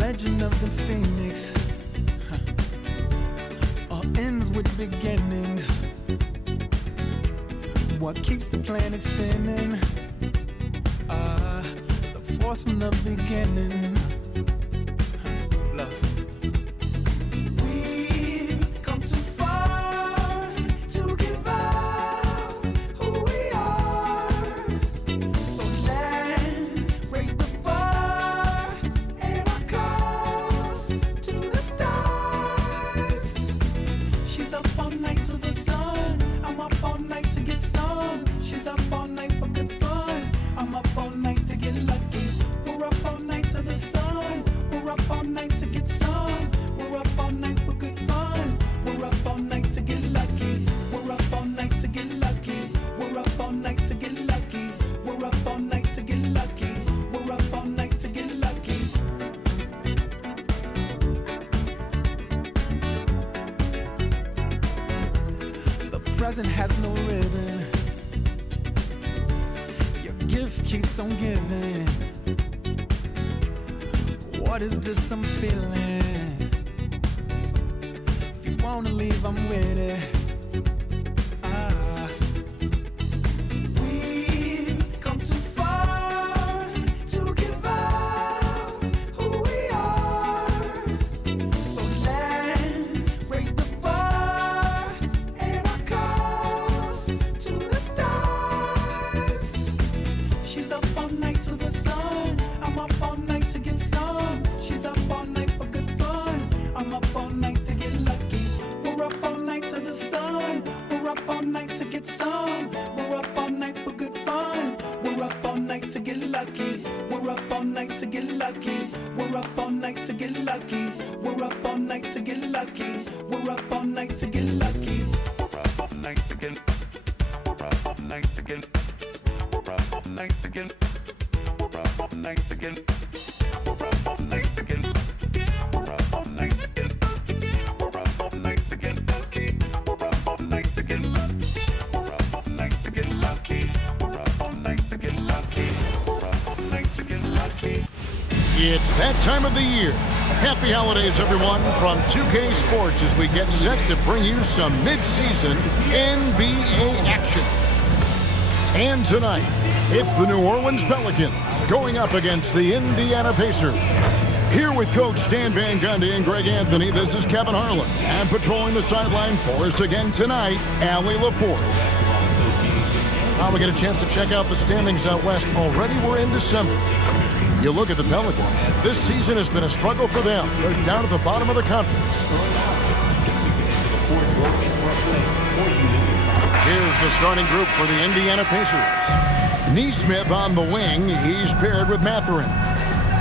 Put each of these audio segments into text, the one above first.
legend of the phoenix all ends with beginnings. What keeps the planet spinning? The force from the beginning. Love. We've come too far to give up who we are. So let's raise the bar and our cups to the stars. She's up all night to the sun. I'm up all night to get some. She's up all night for good fun. I'm up all night to get lucky. We're up all night to the sun. We're up all night to get some. We're up all night for good fun. We're up all night to get lucky. We're up all night to get lucky. We're up all night to get lucky. We're up all night to get lucky. We're up all night to get lucky. The present has no ribbon. Your gift keeps on giving. What is this I'm feeling? If you wanna leave, I'm with it. We've come too far to give up who we are. So let's raise the bar and our cups to the stars. She's up all night to the sun. I'm up all night to get some. She's up all night for good fun. I'm up all night to get lucky. We're up all night to the sun. We're up all night to get some. We're up all night for good fun. We're up all night to get lucky. We're up all night to get lucky. We're up all night to get lucky. We're up all night to get lucky. We're up all night to get lucky. We're up all night to get. We're up all night to get. We're up all night to get. We're up all night to get. We're up all night to get. We're up all night to get. We're up all night to get lucky. We're up all night to get lucky. We're up all night to get lucky. We're up all night to get lucky. We're up all night to get lucky. It's that time of the year. Happy holidays, everyone, from 2K Sports as we get set to bring you some mid-season NBA action. And tonight, it's the New Orleans Pelicans going up against the Indiana Pacers. Here with Coach Stan Van Gundy and Greg Anthony, this is Kevin Harlan. And patrolling the sideline for us again tonight, Allie LaForce. Now we get a chance to check out the standings out west. Already we're in December. You look at the Pelicans. This season has been a struggle for them. They're down at the bottom of the conference. Here's the starting group for the Indiana Pacers. Nesmith on the wing. He's paired with Mathurin.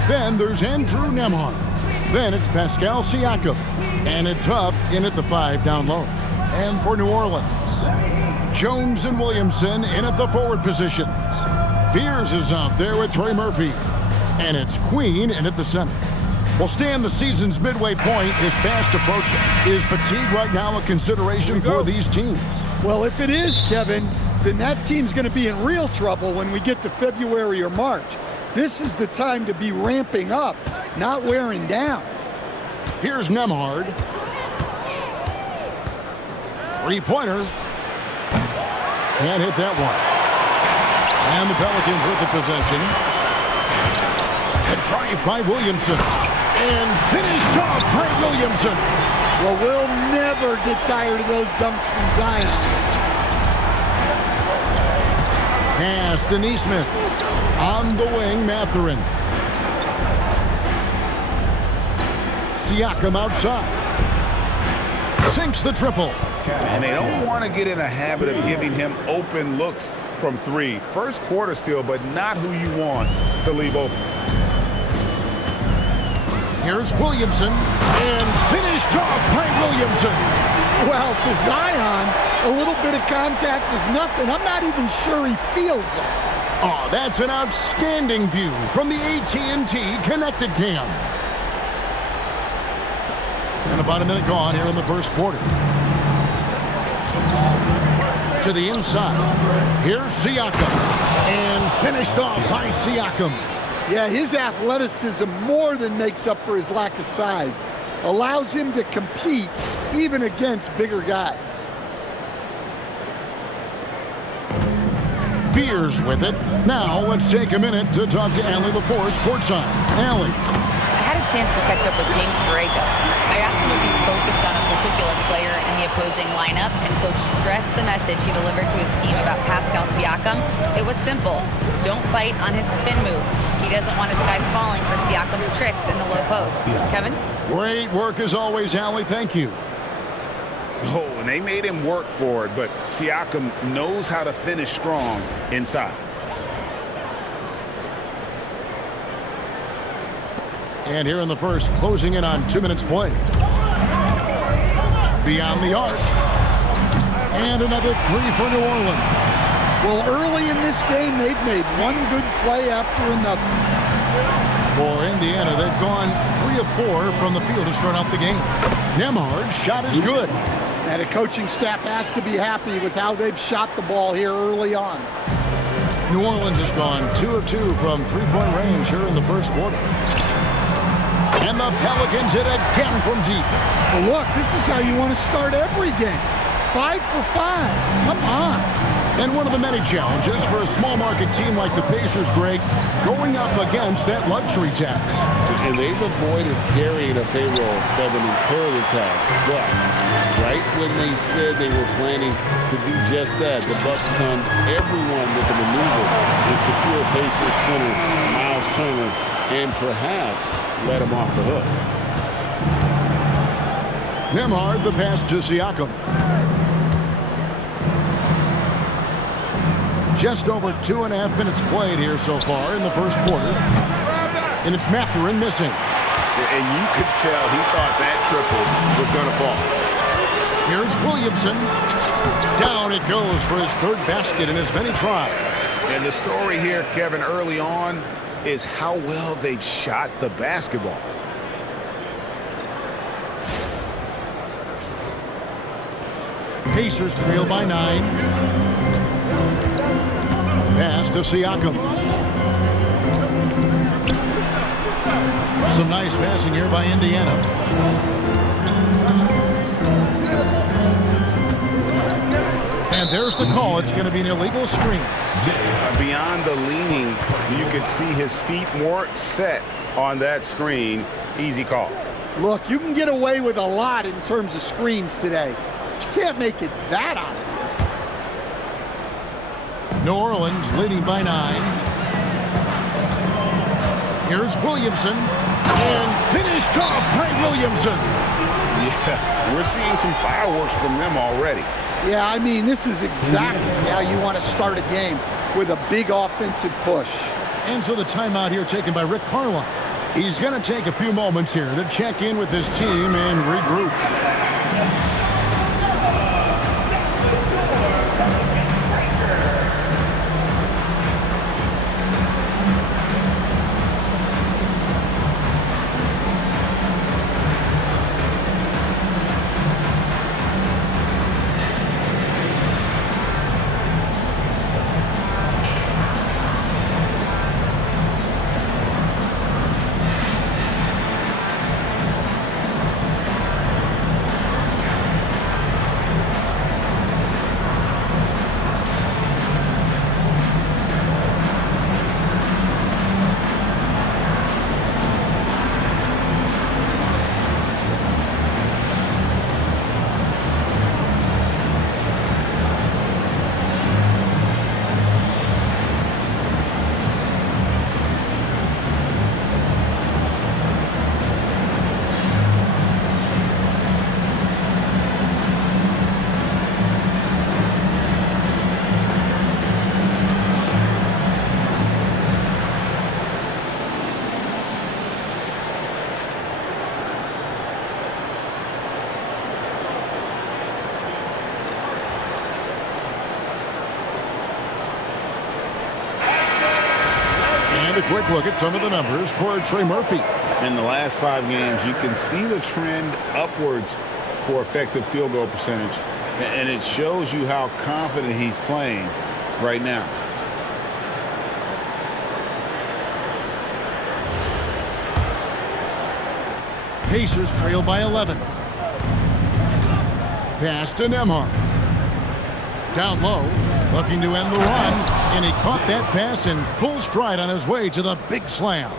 Then there's Andrew Nembhard. Then it's Pascal Siakam. And it's Huff in at the 5 down low. And for New Orleans, Jones and Williamson in at the forward positions. Fears is out there with Trey Murphy. And it's Queen in at the center. Well, Stan, the season's midway point is fast approaching. Is fatigue right now a consideration for these teams? Well, if it is, Kevin, then that team's going to be in real trouble when we get to February or March. This is the time to be ramping up, not wearing down. Here's Nembhard. Three-pointer. Can't hit that one. And the Pelicans with the possession. A drive by Williamson. And finished off by Williamson. Well, we'll never get tired of those dunks from Zion. Pass to Nesmith. On the wing, Mathurin. Siakam outside. Sinks the triple. And they don't want to get in a habit of giving him open looks from 3. First quarter still, but not who you want to leave open. Here's Williamson, and finished off by Williamson. Well, to Zion, a little bit of contact is nothing. I'm not even sure he feels it. Oh, that's an outstanding view from the AT&T Connected Cam. And about a minute gone here in the first quarter. To the inside. Here's Siakam, and finished off by Siakam. Yeah, his athleticism more than makes up for his lack of size. Allows him to compete even against bigger guys. Fears with it. Now let's take a minute to talk to Allie LaForce courtside. Allie. I had a chance to catch up with James Borrego. I asked him if he's focused on a particular player in the opposing lineup, and Coach stressed the message he delivered to his team about Pascal Siakam. It was simple. Don't bite on his spin move. He doesn't want his guys falling for Siakam's tricks in the low post. Kevin? Great work as always, Allie. Thank you. Oh, and they made him work for it, but Siakam knows how to finish strong inside. And here in the first, closing in on 2 minutes play. Beyond the arc. And another three for New Orleans. Well, early in this game, they've made one good play after another. For Indiana, they've gone 3 of 4 from the field to start out the game. Nembhard's shot is good. And the coaching staff has to be happy with how they've shot the ball here early on. New Orleans has gone 2 of 2 from three-point range here in the first quarter. And the Pelicans hit again from deep. Well, look, this is how you want to start every game. 5 for 5. Come on. And one of the many challenges for a small market team like the Pacers, Greg, going up against that luxury tax. And they've avoided carrying a payroll that would incur the tax. But right when they said they were planning to do just that, the Bucks stunned everyone with the maneuver to secure Pacers center Miles Turner and perhaps let him off the hook. Nembhard, the pass to Siakam. Just over 2.5 minutes played here so far in the first quarter. And it's Mathurin missing. And you could tell he thought that triple was going to fall. Here's Williamson. Down it goes for his third basket in as many tries. And the story here, Kevin, early on is how well they've shot the basketball. Pacers trail by 9. Pass to Siakam. Some nice passing here by Indiana. And there's the call. It's going to be an illegal screen. Beyond the leaning, you could see his feet more set on that screen. Easy call. Look, you can get away with a lot in terms of screens today. But you can't make it that obvious. New Orleans leading by 9. Here's Williamson. And finished off by Williamson. Yeah, we're seeing some fireworks from them already. Yeah, I mean, this is exactly how you want to start a game, with a big offensive push. And so the timeout here taken by Rick Carlisle. He's going to take a few moments here to check in with his team and regroup. A quick look at some of the numbers for Trey Murphy. In the last 5 games, you can see the trend upwards for effective field goal percentage. And it shows you how confident he's playing right now. Pacers trail by 11. Pass to Nembhard. Down low, looking to end the run, and he caught that pass in full stride on his way to the big slam.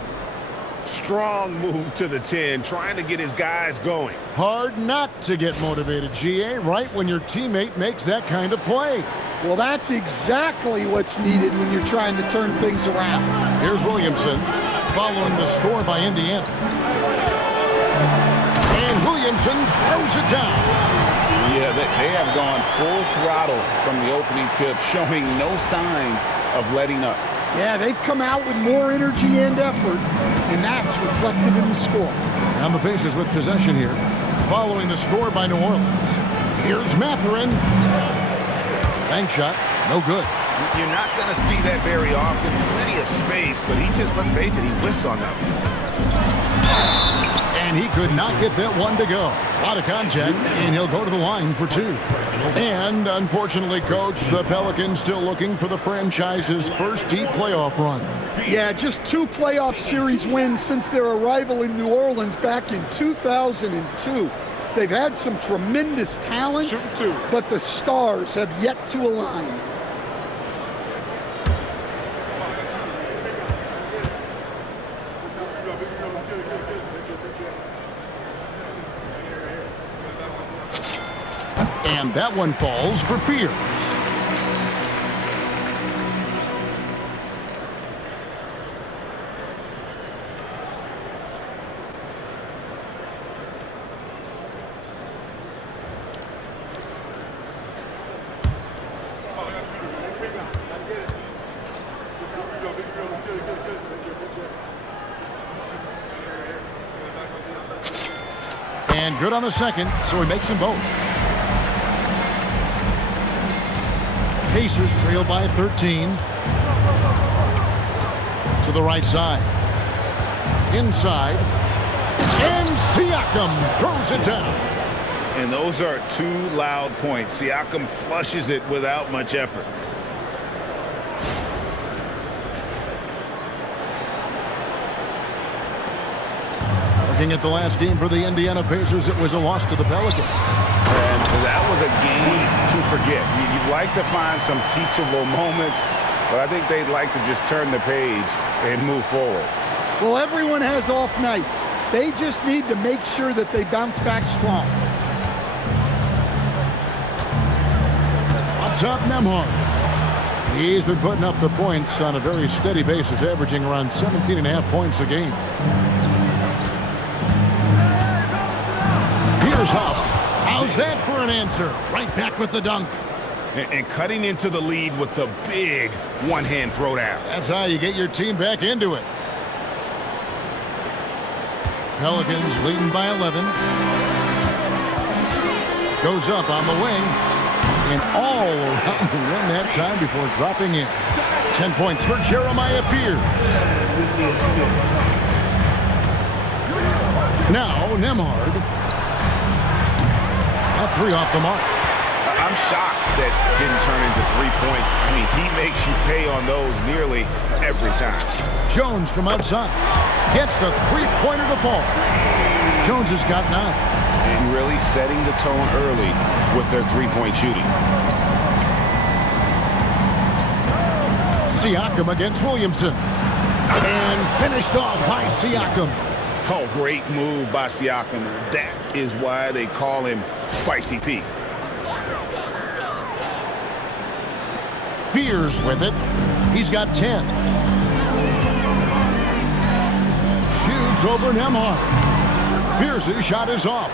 Strong move to the 10, trying to get his guys going. Hard not to get motivated, GA, right when your teammate makes that kind of play. Well, that's exactly what's needed when you're trying to turn things around. Here's Williamson following the score by Indiana. And Williamson throws it down. Yeah, they have gone full throttle from the opening tip, showing no signs of letting up. Yeah, they've come out with more energy and effort, and that's reflected in the score. And the Pacers with possession here, following the score by New Orleans. Here's Mathurin. Bank shot, no good. You're not going to see that very often. Plenty of space, but he just, let's face it, he whiffs on that. And he could not get that one to go. A lot of contact, and he'll go to the line for 2. And unfortunately, Coach, the Pelicans still looking for the franchise's first deep playoff run. Yeah, just 2 playoff series wins since their arrival in New Orleans back in 2002. They've had some tremendous talents, but the stars have yet to align. And that one falls for Fears. And good on the second, so he makes them both. Pacers trail by 13. To the right side. Inside. And Siakam throws it down. And those are 2 loud points. Siakam flushes it without much effort. Looking at the last game for the Indiana Pacers, it was a loss to the Pelicans. And that was a game to forget. You'd like to find some teachable moments, but I think they'd like to just turn the page and move forward. Well, everyone has off nights. They just need to make sure that they bounce back strong. Up top, Nembhard. He's been putting up the points on a very steady basis, averaging around 17.5 points a game. Here's Huff. How's that for an answer? Right back with the dunk. And cutting into the lead with the big one-hand throwdown. That's how you get your team back into it. Pelicans leading by 11. Goes up on the wing. And all around the rim that time before dropping in. 10 points for Jeremiah Fears. Now Nembhard. A 3 off the mark. I'm shocked that didn't turn into 3 points. I mean, he makes you pay on those nearly every time. Jones from outside gets the three-pointer to fall. Jones has got 9. And really setting the tone early with their three-point shooting. Siakam against Williamson. And finished off by Siakam. Oh, great move by Siakam. That is why they call him Spicy Pete. Fears with it. He's got 10. Shoots over Nembhard. Fears' shot is off.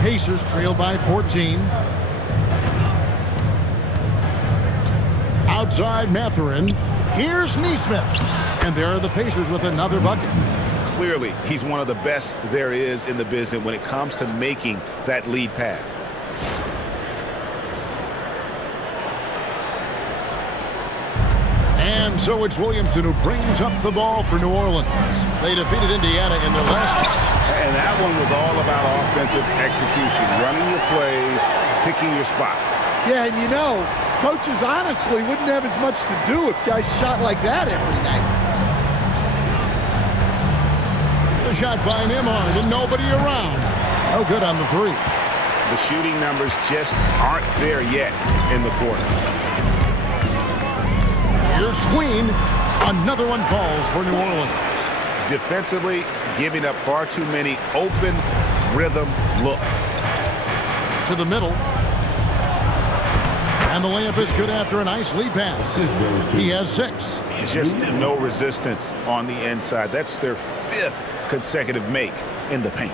Pacers trail by 14. Outside Mathurin. Here's Nesmith. And there are the Pacers with another bucket. Clearly, he's one of the best there is in the business when it comes to making that lead pass. And so it's Williamson who brings up the ball for New Orleans. They defeated Indiana in their last game. And that one was all about offensive execution, running your plays, picking your spots. Yeah, and you know, coaches honestly wouldn't have as much to do if guys shot like that every night. The The shot by Nemhard and nobody around. No good on the three. The shooting numbers just aren't there yet in the quarter. Here's Queen. Another one falls for New Orleans. Defensively, giving up far too many open rhythm looks. To the middle. And the layup is good after a nice lead pass. He has 6. Just no resistance on the inside. That's their 5th consecutive make in the paint.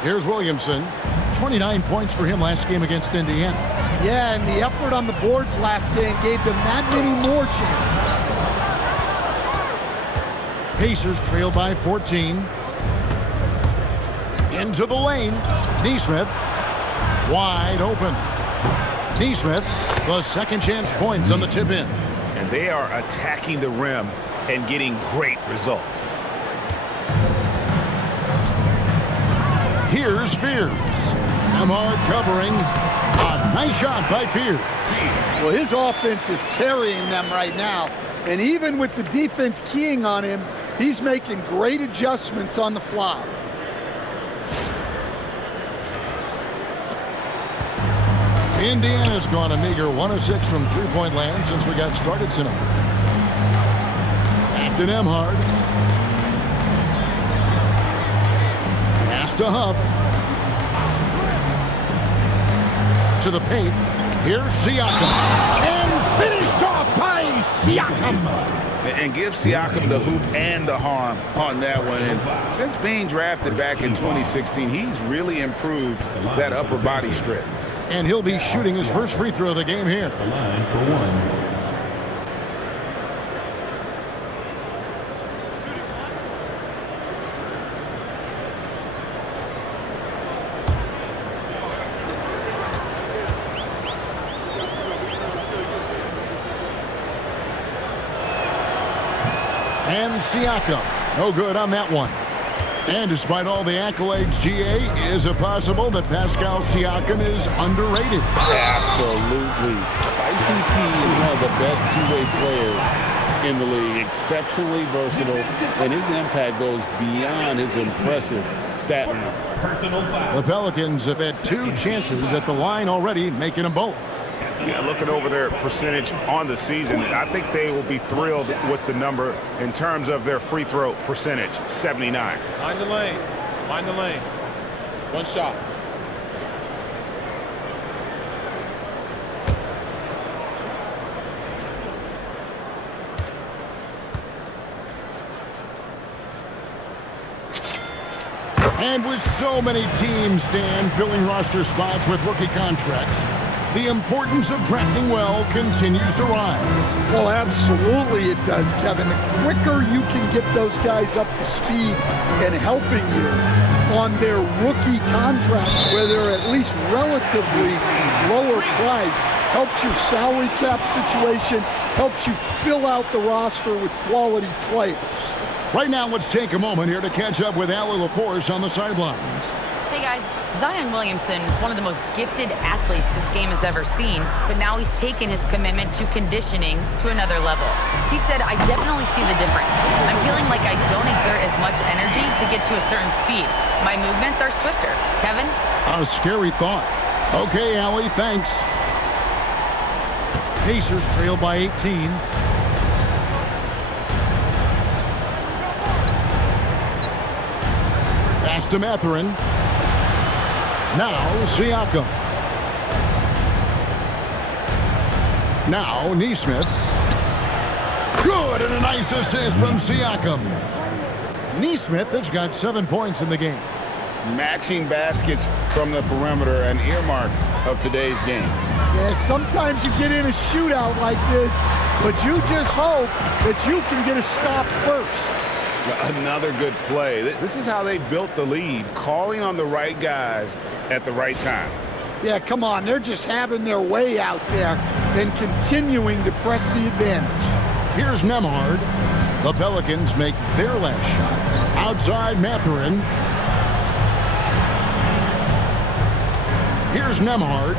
Here's Williamson. 29 points for him last game against Indiana. Yeah, and the effort on the boards last game gave them that many more chances. Pacers trail by 14. Into the lane. Nesmith. Wide open. Nesmith, the second chance points on the tip in. And they are attacking the rim and getting great results. Here's Fears. Nemhard covering. A nice shot by Fears. Well, his offense is carrying them right now. And even with the defense keying on him, he's making great adjustments on the fly. Indiana's gone a meager 1 of 6 from three-point land since we got started tonight. Back to Nemhard. Pass to Huff. To the paint. Here's Siakam. And finished off by Siakam. And give Siakam the hoop and the harm on that one. And since being drafted back in 2016, he's really improved that upper body strip. And he'll be shooting his first free throw of the game here. The line for 1. And Siakam, no good on that one. And despite all the accolades, GA, is it possible that Pascal Siakam is underrated? Absolutely. Spicy P is one of the best two-way players in the league. Exceptionally versatile, and his impact goes beyond his impressive stat line. The Pelicans have had 2 chances at the line already, making them both. Yeah, looking over their percentage on the season, I think they will be thrilled with the number in terms of their free throw percentage, 79. Mind the lanes. Mind the lanes. One shot. And with so many teams, Dan, filling roster spots with rookie contracts, the importance of drafting well continues to rise. Well, absolutely it does, Kevin. The quicker you can get those guys up to speed and helping you on their rookie contracts, where they're at least relatively lower priced, helps your salary cap situation, helps you fill out the roster with quality players. Right now, let's take a moment here to catch up with Allie LaForce on the sidelines. Hey guys, Zion Williamson is one of the most gifted athletes this game has ever seen, but now he's taken his commitment to conditioning to another level. He said, I definitely see the difference. I'm feeling like I don't exert as much energy to get to a certain speed. My movements are swifter. Kevin? A scary thought. Okay, Allie, thanks. Pacers trail by 18. Pass to Mathurin. Now Siakam. Now Nesmith. Good, and a nice assist from Siakam. Nesmith has got 7 points in the game. Matching baskets from the perimeter, an earmark of today's game. Yeah, sometimes you get in a shootout like this, but you just hope that you can get a stop first. Another good play. This is how they built the lead, calling on the right guys at the right time. Yeah, come on. They're just having their way out there and continuing to press the advantage. Here's Nemhard. The Pelicans make their last shot. Outside Mathurin. Here's Nemhard.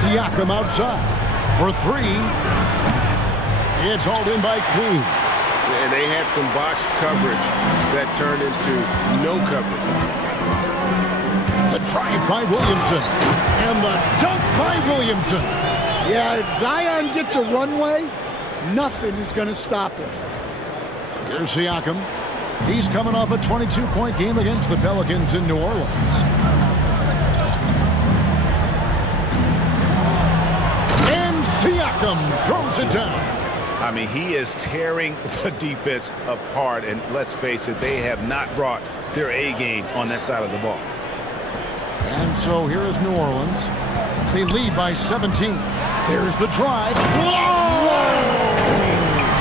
Siakam outside for 3. It's hauled in by Queen. And they had some botched coverage that turned into no coverage. The drive by Williamson. And the dunk by Williamson. Yeah, if Zion gets a runway, nothing is going to stop him. Here's Siakam. He's coming off a 22-point game against the Pelicans in New Orleans. And Siakam throws it down. I mean, he is tearing the defense apart, and let's face it, they have not brought their A game on that side of the ball. And so here is New Orleans. They lead by 17. There's the drive. Whoa!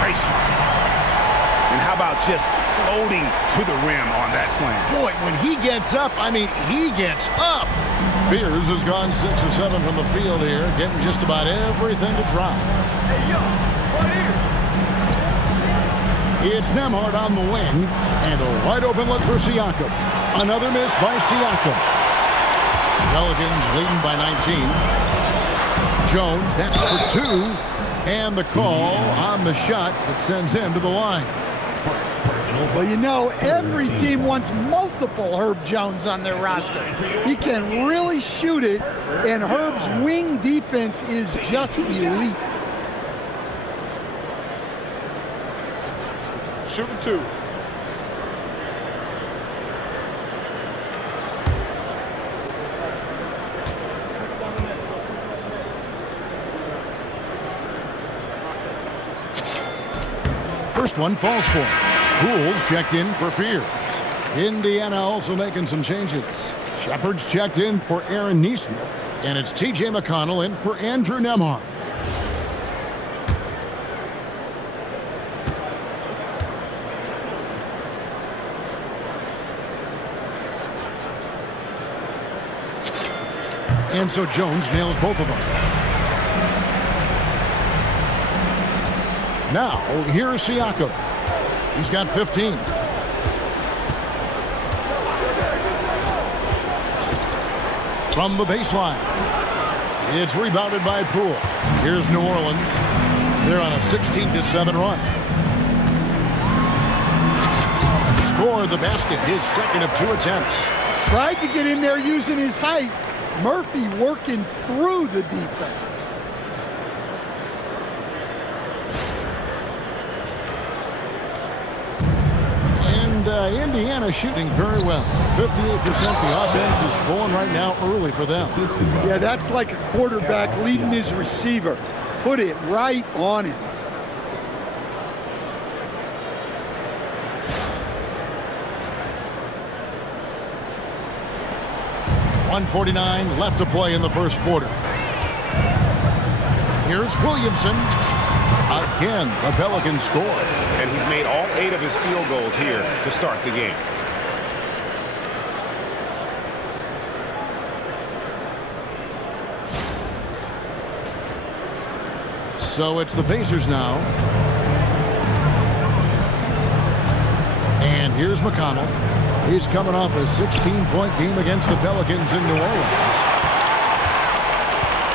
Gracious. And how about just floating to the rim on that slam? Boy, when he gets up, I mean, he gets up. Fears has gone 6 of 7 from the field here, getting just about everything to drop. Hey, yo, right here. It's Nembhard on the wing, and a wide open look for Siakam. Another miss by Siakam. Pelicans leading by 19. Jones, that's for 2. And the call on the shot that sends him to the line. Well, you know, every team wants multiple Herb Jones on their roster. He can really shoot it, and Herb's wing defense is just elite. Shooting 2. First one falls for him. Poole's checked in for Fears. Indiana also making some changes. Shepard's checked in for Aaron Nesmith. And it's T.J. McConnell in for Andrew Nembhard. And so Jones nails both of them. Now, here's Siakam. He's got 15. From the baseline. It's rebounded by Poole. Here's New Orleans. They're on a 16-7 run. Scored the basket, his second of 2 attempts. Tried to get in there using his height. Murphy working through the defense. Indiana shooting very well. 58%. The offense is flowing right now early for them. Yeah, that's like a quarterback leading his receiver. Put it right on him. .149 left to play in the first quarter. Here's Williamson. Again, the Pelicans score. And he's made all 8 of his field goals here to start the game. So it's the Pacers now. And here's McConnell. He's coming off a 16-point game against the Pelicans in New Orleans.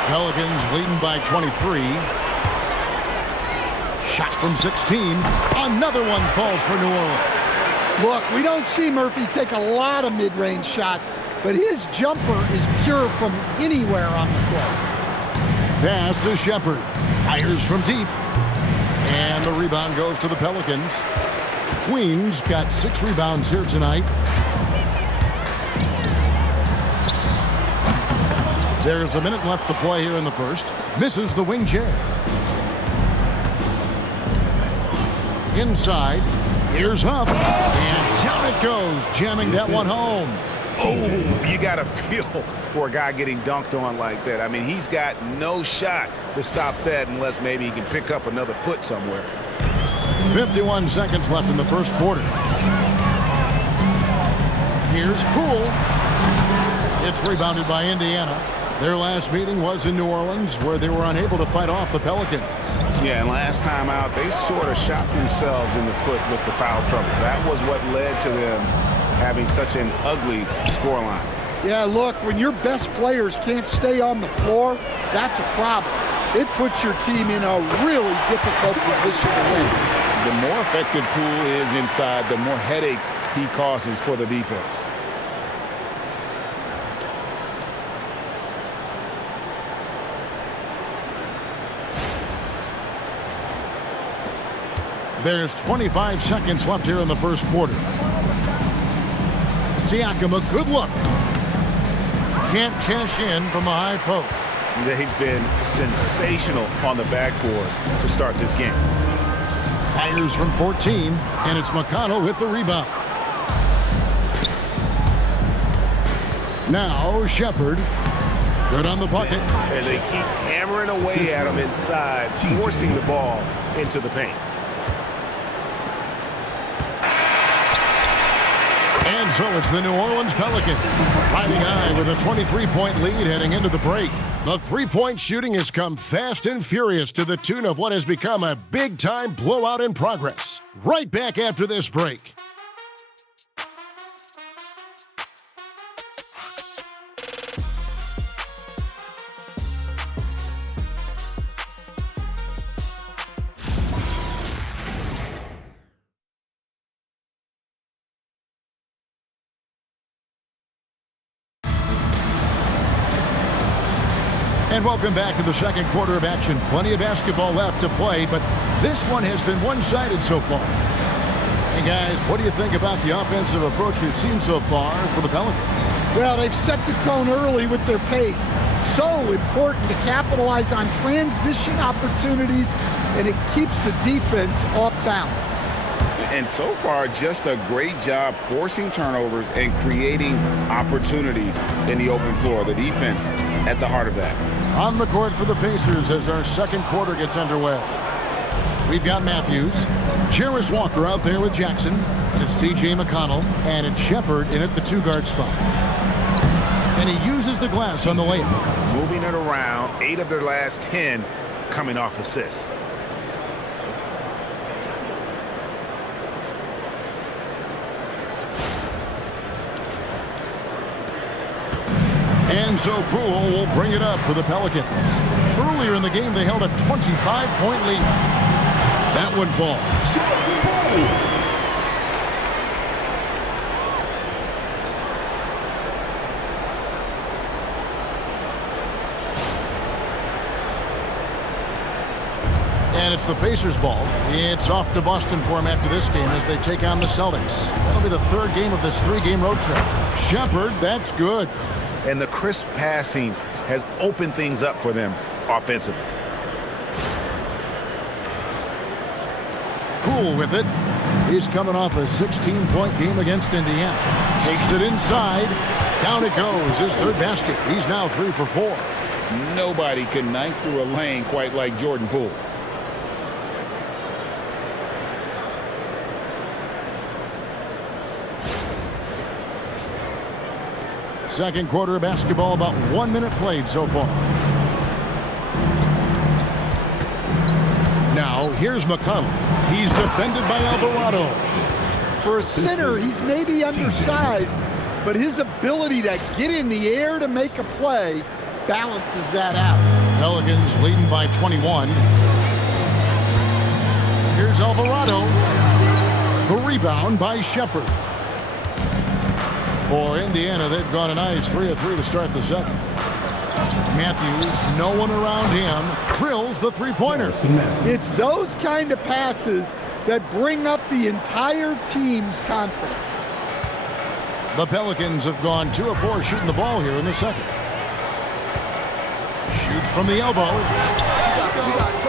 Pelicans leading by 23. Shot from 16. Another one falls for New Orleans. Look, we don't see Murphy take a lot of mid-range shots, but his jumper is pure from anywhere on the court. Pass to Shepard. Fires from deep. And the rebound goes to the Pelicans. Queens got 6 rebounds here tonight. There's a minute left to play here in the first. Misses the wing chair. Inside, here's Huff, and down it goes, jamming that one home. Oh, you got to feel for a guy getting dunked on like that. I mean, he's got no shot to stop that unless maybe he can pick up another foot somewhere. 51 seconds left in the first quarter. Here's Poole. It's rebounded by Indiana. Their last meeting was in New Orleans, where they were unable to fight off the Pelicans. Yeah, and last time out, they sort of shot themselves in the foot with the foul trouble. That was what led to them having such an ugly scoreline. Yeah, look, when your best players can't stay on the floor, that's a problem. it puts your team in a really difficult position to win. The more effective Poole is inside, the more headaches he causes for the defense. There's 25 seconds left here in the first quarter. Siakam, a good look. Can't cash in from the high post. They've been sensational on the backboard to start this game. Fires from 14, and it's McConnell with the rebound. Now Shepard, good on the bucket. And they keep hammering away at him inside, forcing the ball into the paint. And so it's the New Orleans Pelicans riding high with a 23-point lead heading into the break. The three-point shooting has come fast and furious to the tune of what has become a big-time blowout in progress. Right back after this break. And welcome back to the second quarter of action. Plenty of basketball left to play, but this one has been one-sided so far. Hey guys, what do you think about the offensive approach we've seen so far for the Pelicans? Well, they've set the tone early with their pace. So important to capitalize on transition opportunities, and it keeps the defense off balance. And so far, just a great job forcing turnovers and creating opportunities in the open floor. The defense at the heart of that. On the court for the Pacers as our second quarter gets underway. We've got Matthews, Jarris Walker out there with Jackson, and it's T.J. McConnell, and it's Shepard in at the two-guard spot. And he uses the glass on the layup. Moving it around, 8 of their last 10 coming off assists. And so Poole will bring it up for the Pelicans. Earlier in the game, they held a 25-point lead. That one falls. And it's the Pacers' ball. It's off to Boston for him after this game as they take on the Celtics. That'll be the third game of this three-game road trip. Shepard, that's good. And the crisp passing has opened things up for them offensively. Poole with it. He's coming off a 16-point game against Indiana. Takes it inside. Down it goes. His third basket. He's now 3 for 4. Nobody can knife through a lane quite like Jordan Poole. Second quarter of basketball, about 1 minute played so far. Now, here's McConnell. He's defended by Alvarado. For a center, he's maybe undersized, but his ability to get in the air to make a play balances that out. Pelicans leading by 21. Here's Alvarado. The rebound by Shepard. For Indiana, they've gone a nice 3 of 3 to start the second. Matthews, no one around him, drills the three-pointer. It's those kind of passes that bring up the entire team's confidence. The Pelicans have gone 2 of 4 shooting the ball here in the second. Shoots from the elbow.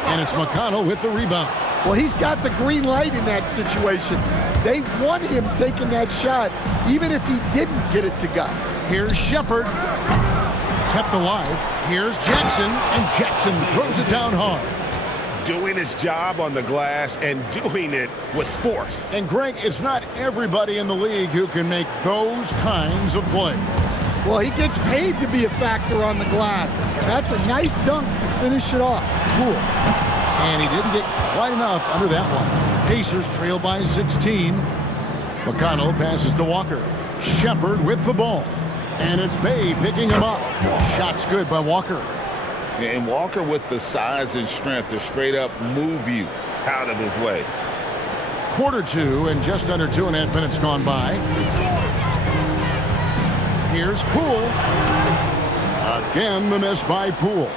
And it's McConnell with the rebound. Well, he's got the green light in that situation. They want him taking that shot, even if he didn't get it to go. Here's Shepard. Kept alive. Here's Jackson, and Jackson throws it down hard. Doing his job on the glass and doing it with force. And Greg, it's not everybody in the league who can make those kinds of plays. Well, he gets paid to be a factor on the glass. That's a nice dunk to finish it off. Cool. And he didn't get quite enough under that one. Pacers trail by 16. McConnell passes to Walker. Shepard with the ball. And it's Bay picking him up. Shot's good by Walker. And Walker with the size and strength to straight up move you out of his way. Quarter two and just under 2.5 minutes gone by. Here's Poole. Again, the miss by Poole.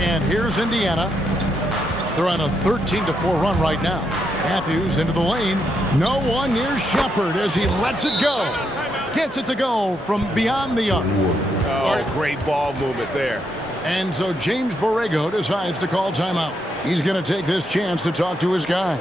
And here's Indiana. They're on a 13-4 run right now. Matthews into the lane. No one near Shepard as he lets it go. Gets it to go from beyond the arc. Oh, great ball movement there. And so James Borrego decides to call timeout. He's going to take this chance to talk to his guys.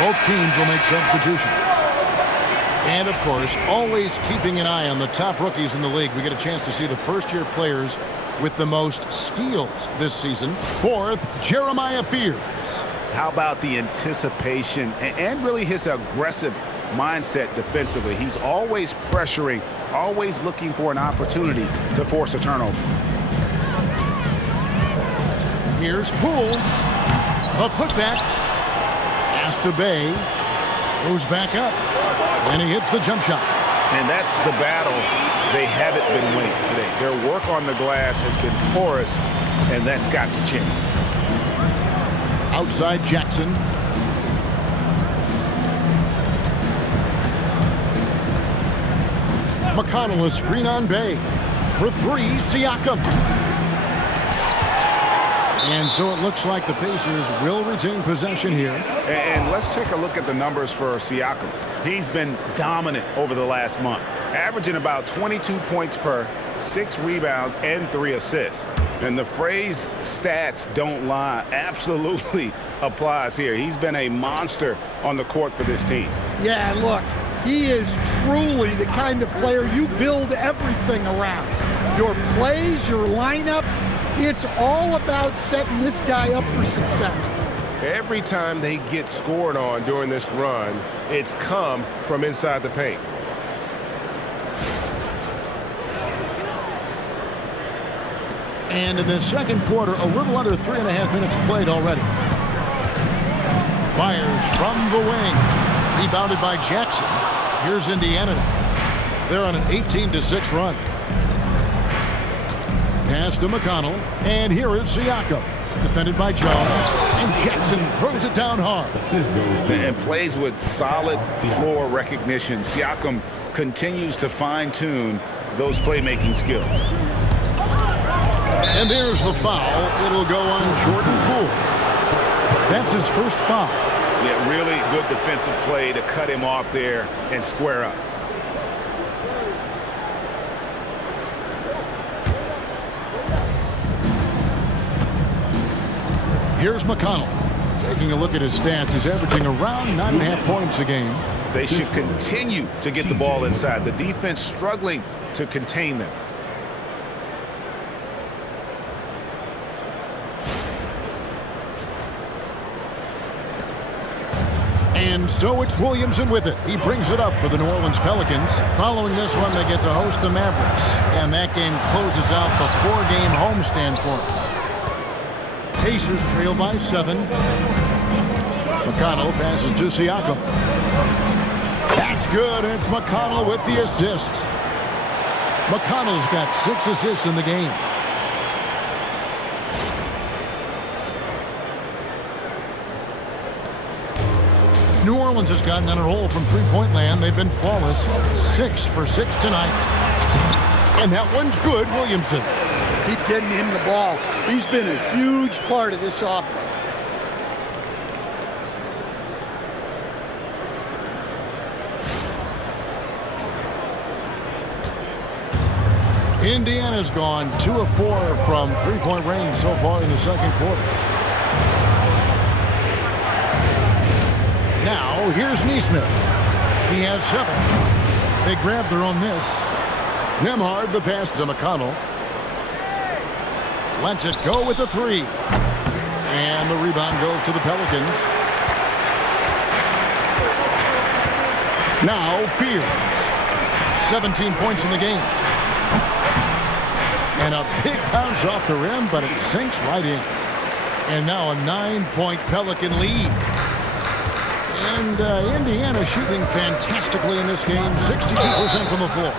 Both teams will make substitutions. And, of course, always keeping an eye on the top rookies in the league. We get a chance to see the first-year players with the most steals this season. Fourth, Jeremiah Fears. How about the anticipation and really his aggressive mindset defensively? He's always pressuring, always looking for an opportunity to force a turnover. Here's Poole. A putback. To Bay, goes back up, and he hits the jump shot. And that's the battle they haven't been winning today. Their work on the glass has been porous, and that's got to change. Outside Jackson. McConnell a screen on Bay. For three, Siakam. And so it looks like the Pacers will retain possession here. And let's take a look at the numbers for Siakam. He's been dominant over the last month, averaging about 22 points per, 6 rebounds, and 3 assists. And the phrase stats don't lie absolutely applies here. He's been a monster on the court for this team. Yeah, look, he is truly the kind of player you build everything around. Your plays, your lineups, it's all about setting this guy up for success. Every time they get scored on during this run, it's come from inside the paint. And in the second quarter, a little under 3.5 minutes played already. Fires from the wing. Rebounded by Jackson. Here's Indiana now. They're on an 18-6 run. Pass to McConnell, and here is Siakam. Defended by Jones, and Jackson throws it down hard. And plays with solid floor recognition. Siakam continues to fine-tune those playmaking skills. And there's the foul. It'll go on Jordan Poole. That's his first foul. Yeah, really good defensive play to cut him off there and square up. Here's McConnell. Taking a look at his stats, he's averaging around 9.5 points a game. They should continue to get the ball inside. The defense struggling to contain them. And so it's Williamson with it. He brings it up for the New Orleans Pelicans. Following this one, they get to host the Mavericks. And that game closes out the 4-game homestand for them. Pacers trail by 7. McConnell passes to Siakam. That's good, and it's McConnell with the assist. McConnell's got 6 assists in the game. New Orleans has gotten on a roll from three-point land. They've been flawless. 6 for 6 tonight. And that one's good, Williamson. Keep getting him the ball. He's been a huge part of this offense. Indiana's gone 2 of 4 from three-point range so far in the second quarter. Now, here's Nesmith. He has 7. They grab their own miss. Nembhard, the pass to McConnell. Lets it go with the 3. And the rebound goes to the Pelicans. Now, Fields. 17 points in the game. And a big bounce off the rim, but it sinks right in. And now a 9-point Pelican lead. And Indiana shooting fantastically in this game, 62% from the floor.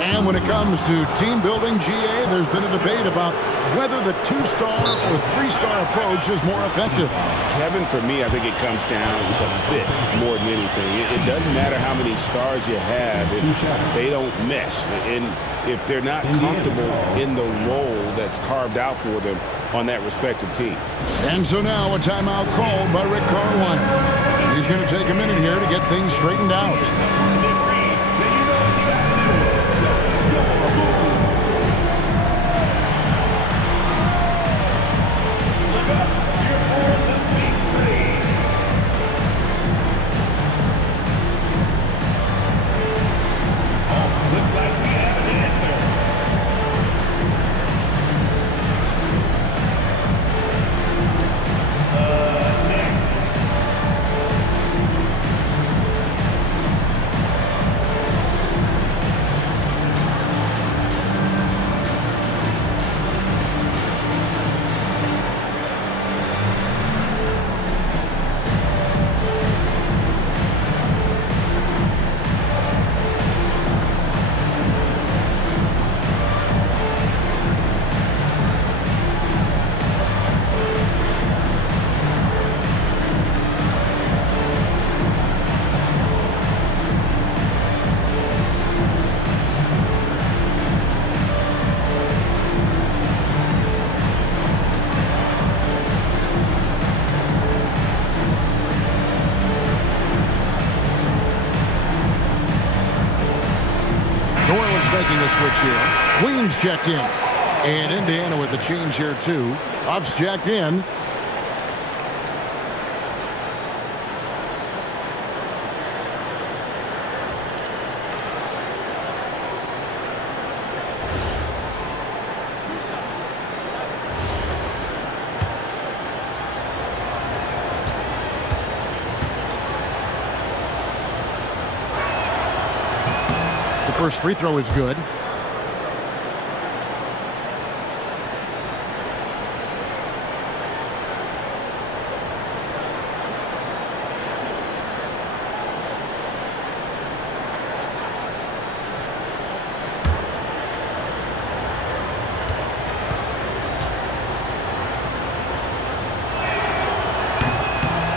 And when it comes to team building, GA, there's been a debate about whether the 2-star or 3-star approach is more effective. Kevin, for me, I think it comes down to fit more than anything. It doesn't matter how many stars you have if they don't mesh. And if they're not comfortable in the role that's carved out for them on that respective team. And so now a timeout called by Rick Carlisle. He's going to take a minute here to get things straightened out. Making a switch here. Queens checked in. And Indiana with the change here, too. Huff's checked in. First free throw is good.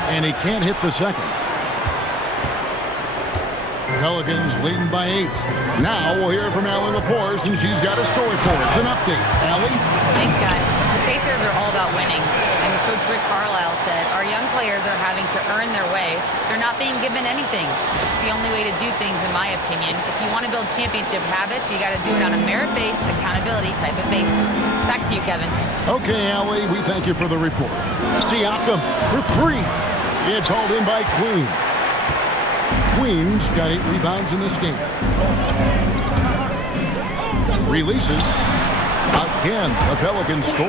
And he can't hit the second. Pelicans leading by 8. Now we'll hear from Allie LaForce, and she's got a story for us. An update. Allie? Thanks, guys. The Pacers are all about winning. And Coach Rick Carlisle said, our young players are having to earn their way. They're not being given anything. It's the only way to do things, in my opinion. If you want to build championship habits, you got to do it on a merit-based, accountability type of basis. Back to you, Kevin. Okay, Allie, we thank you for the report. Siakam for 3. It's hauled in by Queen. Queens got 8 rebounds in this game. Releases. Again, the Pelicans score.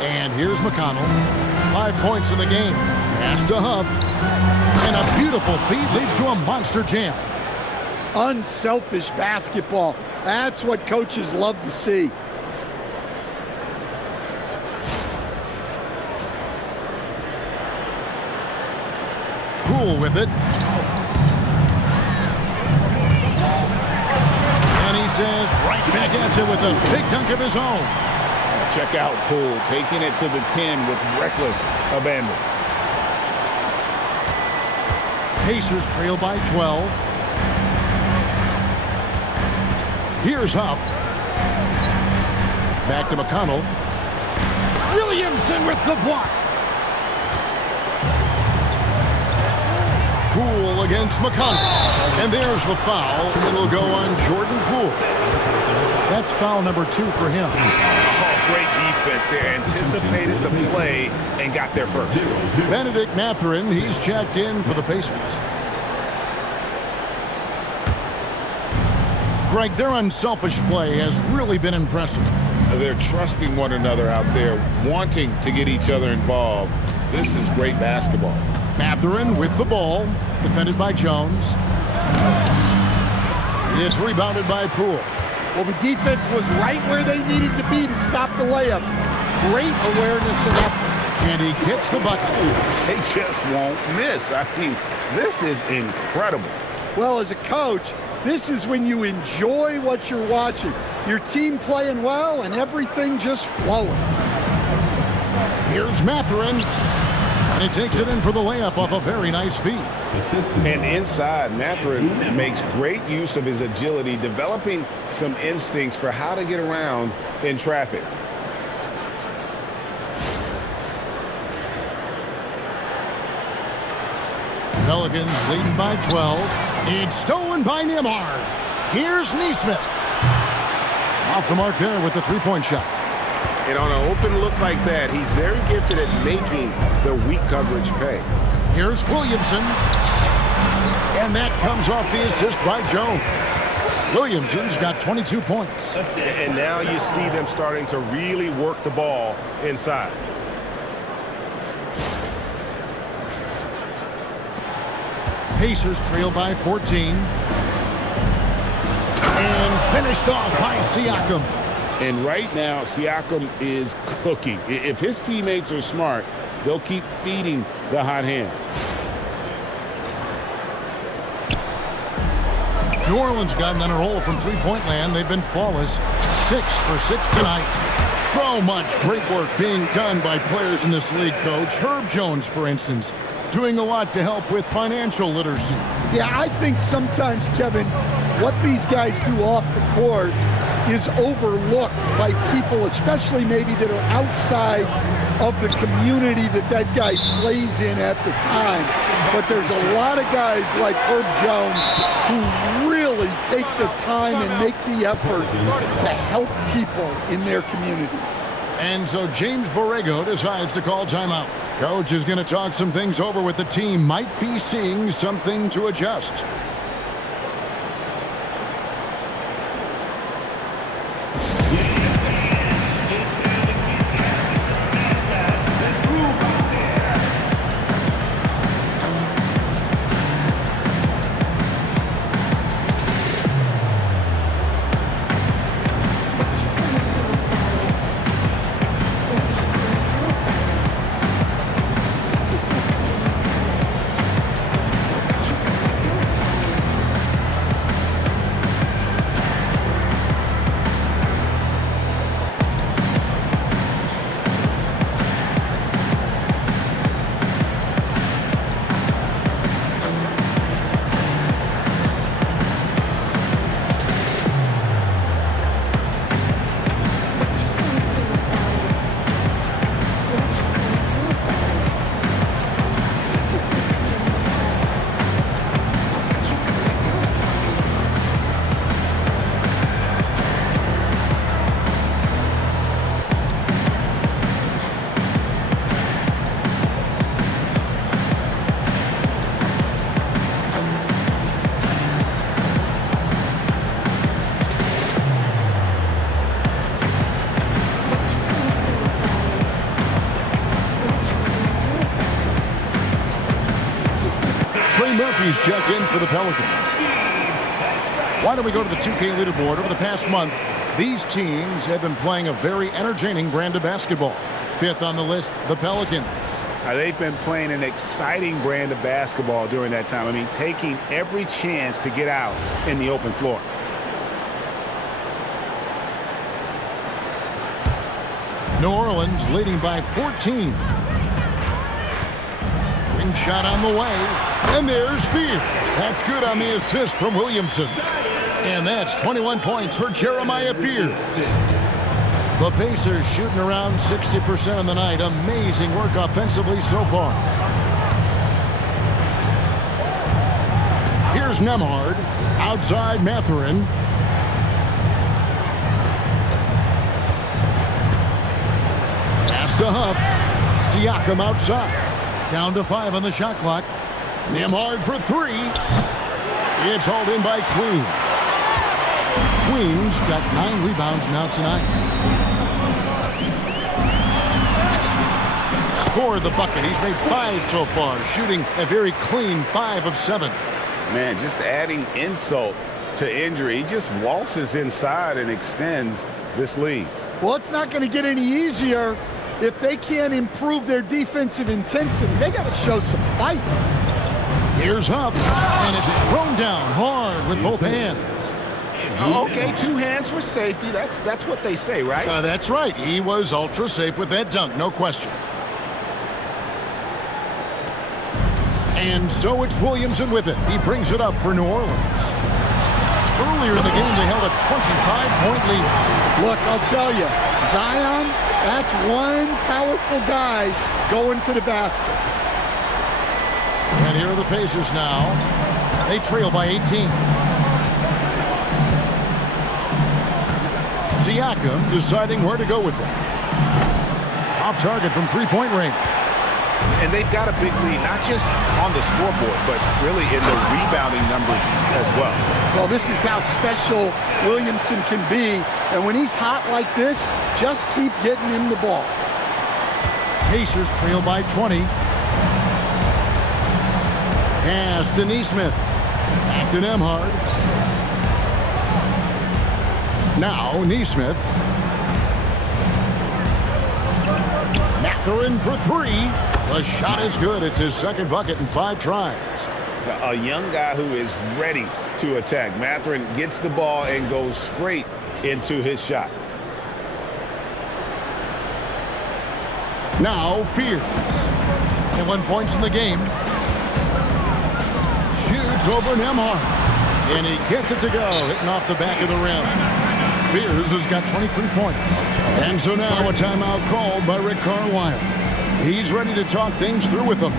And here's McConnell. 5 points in the game. Pass to Huff. And a beautiful feed leads to a monster jam. Unselfish basketball. That's what coaches love to see. Poole with it. And he says right back at you with a big dunk of his own. Check out Poole taking it to the 10 with reckless abandon. Pacers trail by 12. Here's Huff. Back to McConnell. Williamson with the block. Poole against McConnell. And there's the foul. It'll go on Jordan Poole. That's foul number 2 for him. Oh, great defense. They anticipated the play and got there first. Benedict Mathurin, he's checked in for the Pacers. Greg, their unselfish play has really been impressive. They're trusting one another out there, wanting to get each other involved. This is great basketball. Mathurin with the ball, defended by Jones. It's rebounded by Poole. Well, the defense was right where they needed to be to stop the layup. Great awareness and effort. And he gets the bucket. They just won't miss. I mean, this is incredible. Well, as a coach, this is when you enjoy what you're watching. Your team playing well and everything just flowing. Here's Mathurin. And he takes it in for the layup off a very nice feed. And inside, Mathurin makes great use of his agility, developing some instincts for how to get around in traffic. Pelicans leading by 12. It's stolen by Nembhard. Here's Nesmith. Off the mark there with the three-point shot. And on an open look like that, he's very gifted at making the weak coverage pay. Here's Williamson. And that comes off the assist by Jones. Williamson's got 22 points. And now you see them starting to really work the ball inside. Pacers trail by 14. And finished off by Siakam. And right now, Siakam is cooking. If his teammates are smart, they'll keep feeding the hot hand. New Orleans gotten on a roll from three-point land. They've been flawless. 6 for 6 tonight. So much great work being done by players in this league, Coach. Herb Jones, for instance, doing a lot to help with financial literacy. Yeah, I think sometimes, Kevin, what these guys do off the court is overlooked by people, especially maybe that are outside of the community that guy plays in at the time. But there's a lot of guys like Herb Jones who really take the time and make the effort to help people in their communities. And so James Borrego decides to call timeout. Coach is going to talk some things over with the team. Might be seeing something to adjust. Trey Murphy's checked in for the Pelicans. Why don't we go to the 2K leaderboard? Over the past month, these teams have been playing a very entertaining brand of basketball. Fifth on the list, the Pelicans. They've been playing an exciting brand of basketball during that time. I mean, taking every chance to get out in the open floor. New Orleans leading by 14. Ring shot on the way. And there's Fields. That's good on the assist from Williamson. And that's 21 points for Jeremiah Fields. The Pacers shooting around 60% on the night. Amazing work offensively so far. Here's Nembhard. Outside Mathurin. Pass to Huff. Siakam outside. Down to 5 on the shot clock. Nembhard for 3. It's hauled in by Queen. Queen's got 9 rebounds now tonight. Scored the bucket. He's made 5 so far, shooting a very clean 5 of 7. Man, just adding insult to injury. He just waltzes inside and extends this lead. Well, it's not going to get any easier if they can't improve their defensive intensity. They got to show some fight. Here's Huff, and it's thrown down hard with both hands. Okay, 2 hands for safety. That's what they say, right? That's right. He was ultra safe with that dunk, no question. And so it's Williamson with it. He brings it up for New Orleans. Earlier in the game, they held a 25-point lead. Look, I'll tell you, Zion, that's one powerful guy going to the basket. And here are the Pacers now. They trail by 18. Siakam deciding where to go with it. Off target from three-point range. And they've got a big lead, not just on the scoreboard, but really in the rebounding numbers as well. Well, this is how special Williamson can be. And when he's hot like this, just keep getting him the ball. Pacers trail by 20. Pass to Nesmith. Back to Nembhard. Now Nesmith. Mathurin for 3. The shot is good. It's his second bucket in 5 tries. A young guy who is ready to attack. Mathurin gets the ball and goes straight into his shot. Now Fields. 21 points in the game. Shoots over Nembhard. And he gets it to go, hitting off the back of the rim. Fields has got 23 points. And so now a timeout called by Rick Carlisle. He's ready to talk things through with them.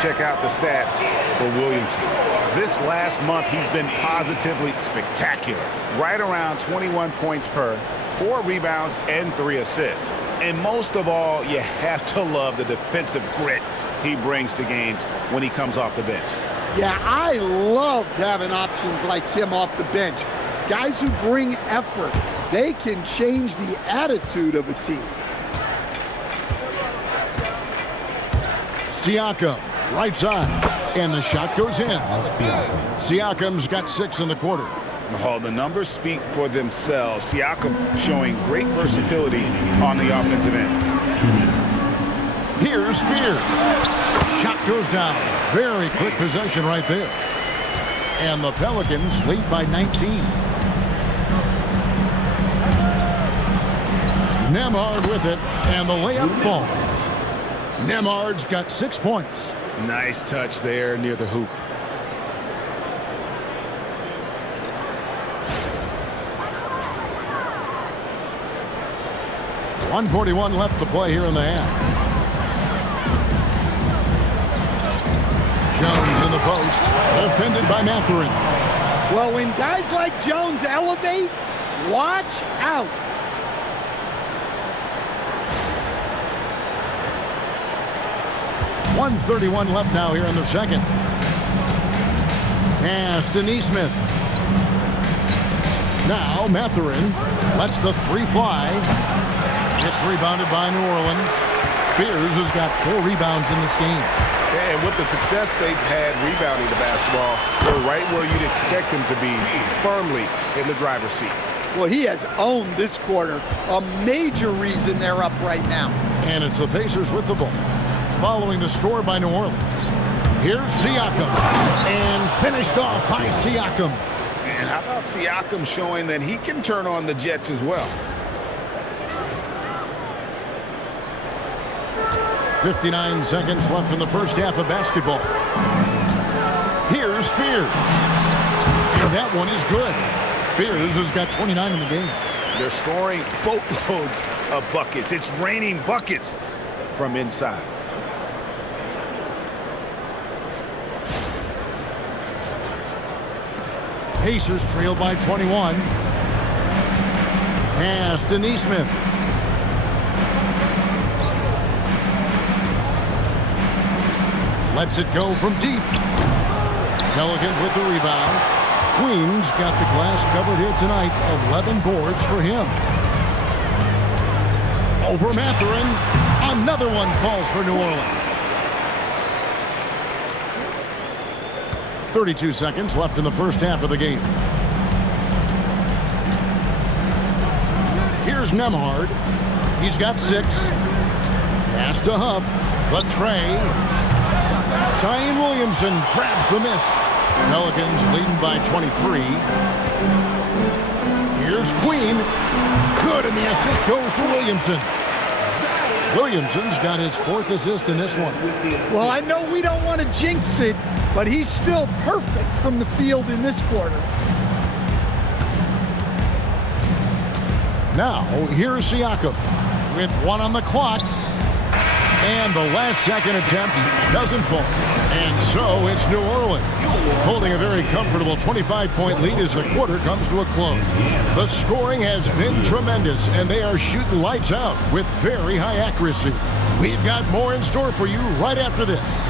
Check out the stats for Williamson. This last month, he's been positively spectacular. Right around 21 points per 4 rebounds, and 3 assists. And most of all, you have to love the defensive grit he brings to games when he comes off the bench. Yeah, I loved having options like him off the bench. Guys who bring effort. They can change the attitude of a team. Siakam, right side, and the shot goes in. Siakam's got 6 in the quarter. Oh, the numbers speak for themselves. Siakam showing great versatility on the offensive end. Here's Fear. Shot goes down. Very quick possession right there. And the Pelicans lead by 19. Nembhard with it, and the layup falls. Nembhard's got 6 points. Nice touch there near the hoop. .141 left to play here in the half. Jones in the post, defended by Mathurin. Well, when guys like Jones elevate, watch out. .131 left now here in the second. Pass to Nesmith. Now Mathurin lets the 3 fly. It's rebounded by New Orleans. Fears has got 4 rebounds in this game. And with the success they've had rebounding the basketball, they're right where you'd expect them to be, firmly in the driver's seat. Well, he has owned this quarter. A major reason they're up right now. And it's the Pacers with the ball, following the score by New Orleans. Here's Siakam, and finished off by Siakam. And how about Siakam showing that he can turn on the Jets as well? 59 seconds left in the first half of basketball. Here's Fears. And that one is good. Fears has got 29 in the game. They're scoring boatloads of buckets. It's raining buckets from inside. Pacers trail by 21. Pass to Nesmith. Lets it go from deep. Pelicans with the rebound. Queen's got the glass covered here tonight. 11 boards for him. Over Mathurin. Another one falls for New Orleans. 32 seconds left in the first half of the game. Here's Nembhard. He's got 6. Pass to Huff. But Trey. Zion Williamson grabs the miss. Pelicans leading by 23. Here's Queen. Good, and the assist goes to Williamson. Williamson's got his 4th assist in this one. Well, I know we don't want to jinx it, but he's still perfect from the field in this quarter. Now, here's Siakam with 1 on the clock. And the last second attempt doesn't fall. And so it's New Orleans holding a very comfortable 25-point lead as the quarter comes to a close. The scoring has been tremendous, and they are shooting lights out with very high accuracy. We've got more in store for you right after this.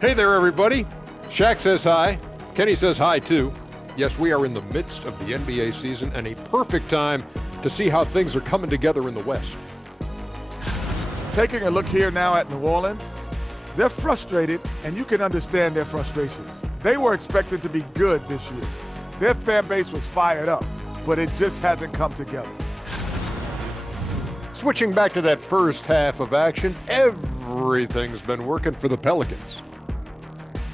Hey there, everybody. Shaq says hi. Kenny says hi, too. Yes, we are in the midst of the NBA season and a perfect time to see how things are coming together in the West. Taking a look here now at New Orleans, they're frustrated, and you can understand their frustration. They were expected to be good this year. Their fan base was fired up, but it just hasn't come together. Switching back to that first half of action, everything's been working for the Pelicans.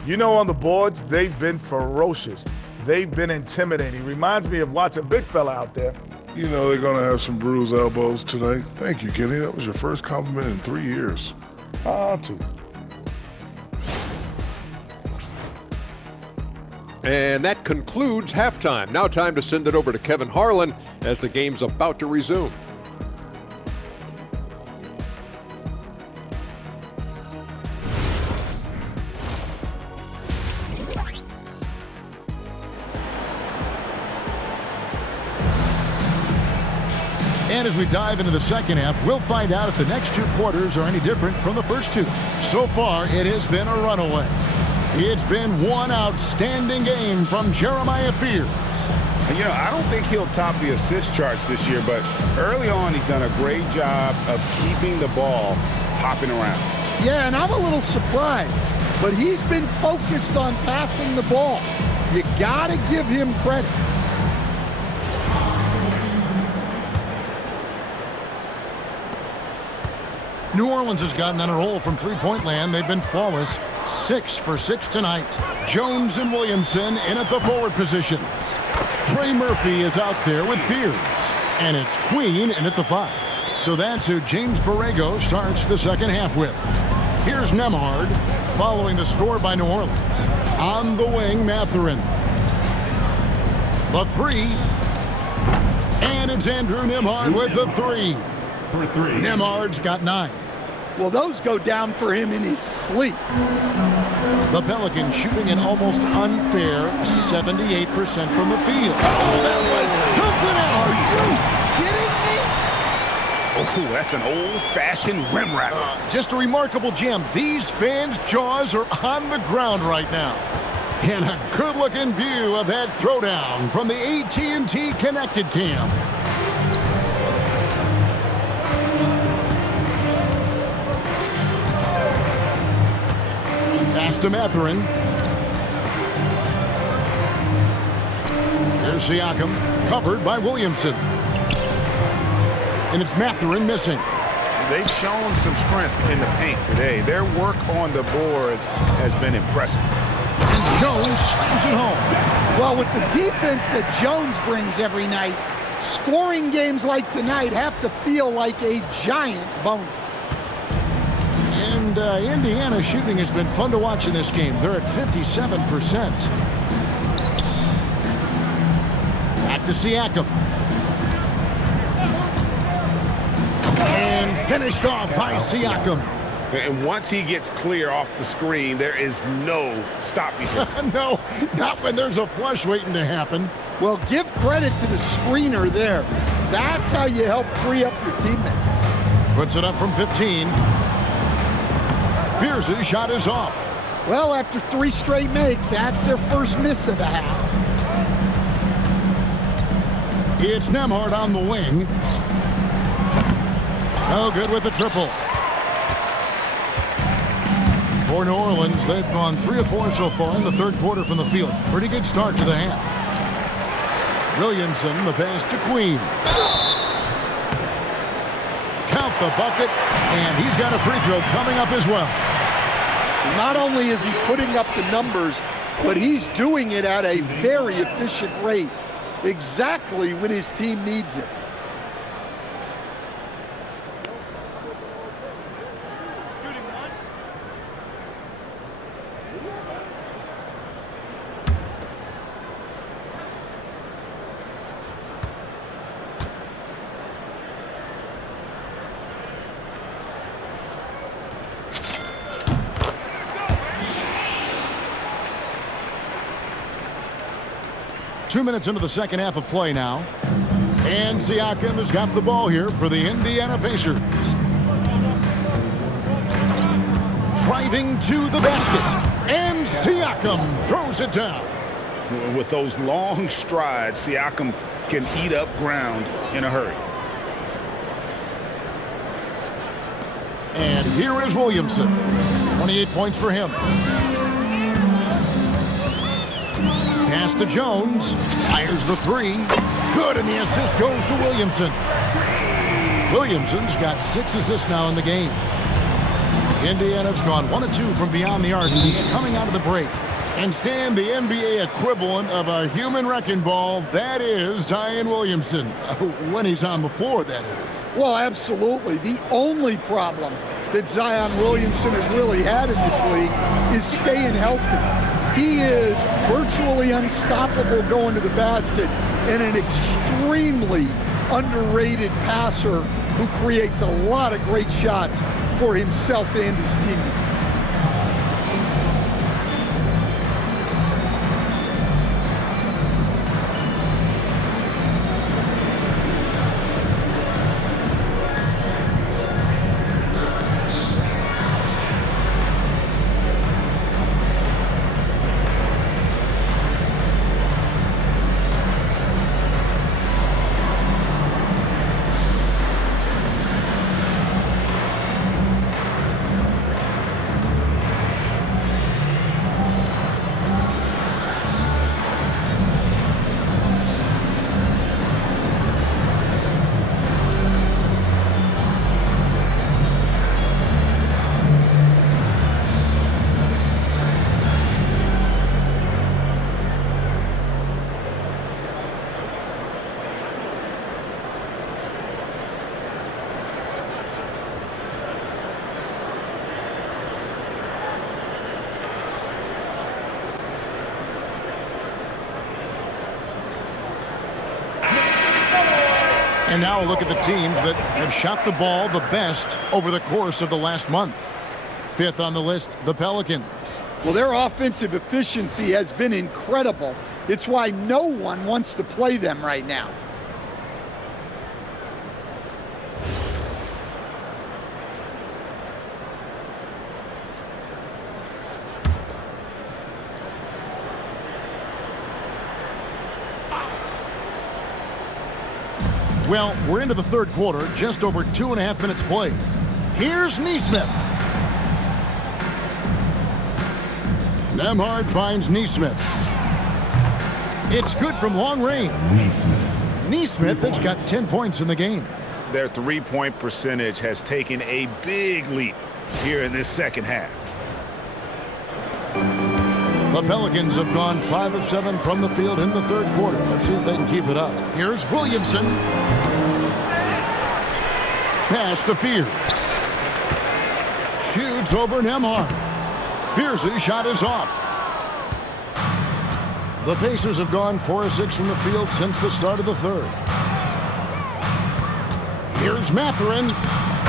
You know, on the boards, they've been ferocious. They've been intimidating. Reminds me of watching big fella out there. You know they're going to have some bruised elbows tonight. Thank you, Kenny. That was your first compliment in 3 years. Two. And that concludes halftime. Now time to send it over to Kevin Harlan as the game's about to resume. And as we dive into the second half, we'll find out if the next two quarters are any different from the first two. So far, it has been a runaway. It's been one outstanding game from Jeremiah Fears. And, I don't think he'll top the assist charts this year, but early on he's done a great job of keeping the ball hopping around. Yeah, and I'm a little surprised, but he's been focused on passing the ball. You got to give him credit. New Orleans has gotten on a roll from three-point land. They've been flawless. 6 for 6 tonight. Jones and Williamson in at the forward position. Trey Murphy is out there with Fears. And it's Queen in at the 5. So that's who James Borrego starts the second half with. Here's Nembhard following the score by New Orleans. On the wing, Mathurin. The 3. And it's Andrew Nembhard with the 3. For 3. Nembhard's got 9. Well, those go down for him in his sleep. The Pelicans shooting an almost unfair 78% from the field. Oh, that was something else. Are you kidding me? Oh, that's an old-fashioned rim wrapper. Just a remarkable jam. These fans' jaws are on the ground right now. And a good-looking view of that throwdown from the AT&T Connected Cam. Pass to Mathurin. Here's Siakam, covered by Williamson. And it's Mathurin missing. They've shown some strength in the paint today. Their work on the boards has been impressive. And Jones slams it home. Well, with the defense that Jones brings every night, scoring games like tonight have to feel like a giant bonus. And Indiana shooting has been fun to watch in this game. They're at 57%. Back to Siakam. And finished off by Siakam. And once he gets clear off the screen, there is no stopping him. No, not when there's a flush waiting to happen. Well, give credit to the screener there. That's how you help free up your teammates. Puts it up from 15. Fears' shot is off. Well, after 3 straight makes, that's their first miss of the half. It's Nembhard on the wing. No good with the triple. For New Orleans, they've gone 3 of 4 so far in the third quarter from the field. Pretty good start to the half. Williamson, the pass to Queen. Count the bucket, and he's got a free throw coming up as well. Not only is he putting up the numbers, but he's doing it at a very efficient rate, exactly when his team needs it. Two minutes into the second half of play now. And Siakam has got the ball here for the Indiana Pacers. Driving to the basket. And Siakam throws it down. With those long strides, Siakam can eat up ground in a hurry. And here is Williamson. 28 points for him. Pass to Jones. Fires the 3. Good, and the assist goes to Williamson. Williamson's got 6 assists now in the game. Indiana's gone 1 of 2 from beyond the arc since coming out of the break. And Stan, the NBA equivalent of a human wrecking ball, that is Zion Williamson. When he's on the floor, that is. Well, absolutely. The only problem that Zion Williamson has really had in this league is staying healthy. He is virtually unstoppable going to the basket and an extremely underrated passer who creates a lot of great shots for himself and his teammates. And now a look at the teams that have shot the ball the best over the course of the last month. Fifth on the list, the Pelicans. Well, their offensive efficiency has been incredible. It's why no one wants to play them right now. Well, we're into the third quarter, just over 2.5 minutes played. Here's Nesmith. Nemhard finds Nesmith. It's good from long range. Nesmith has got 10 points in the game. Their three-point percentage has taken a big leap here in this second half. The Pelicans have gone 5 of 7 from the field in the third quarter. Let's see if they can keep it up. Here's Williamson. Pass to Fear. Shoots over Nemhard. Fear's shot is off. The Pacers have gone 4 of 6 from the field since the start of the third. Here's Mathurin,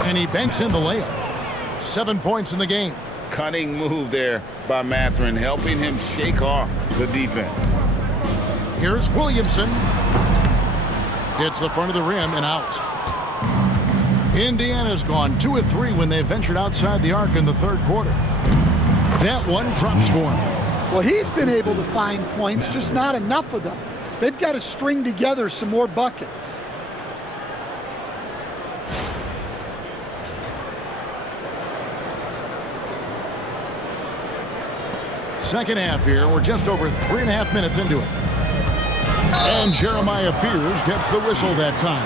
and he banks in the layup. 7 points in the game. Cunning move there by Mathurin, helping him shake off the defense. Here's Williamson. Hits the front of the rim and out. Indiana's gone 2 of 3 when they ventured outside the arc in the third quarter. That one drops for him. Well, he's been able to find points, just not enough of them. They've got to string together some more buckets. Second half here. We're just over 3.5 minutes into it. And Jeremiah Fears gets the whistle that time.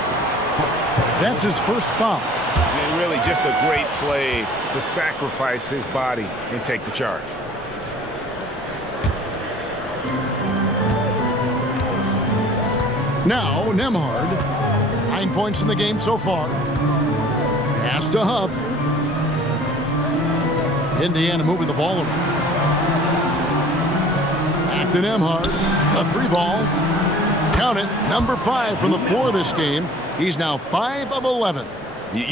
That's his first foul. And really just a great play to sacrifice his body and take the charge. Now, Nemhard. 9 points in the game so far. Pass to Huff. Indiana moving the ball around. Back to Nemhard. A 3-ball. Count it. Number 5 from the floor this game. He's now 5 of 11.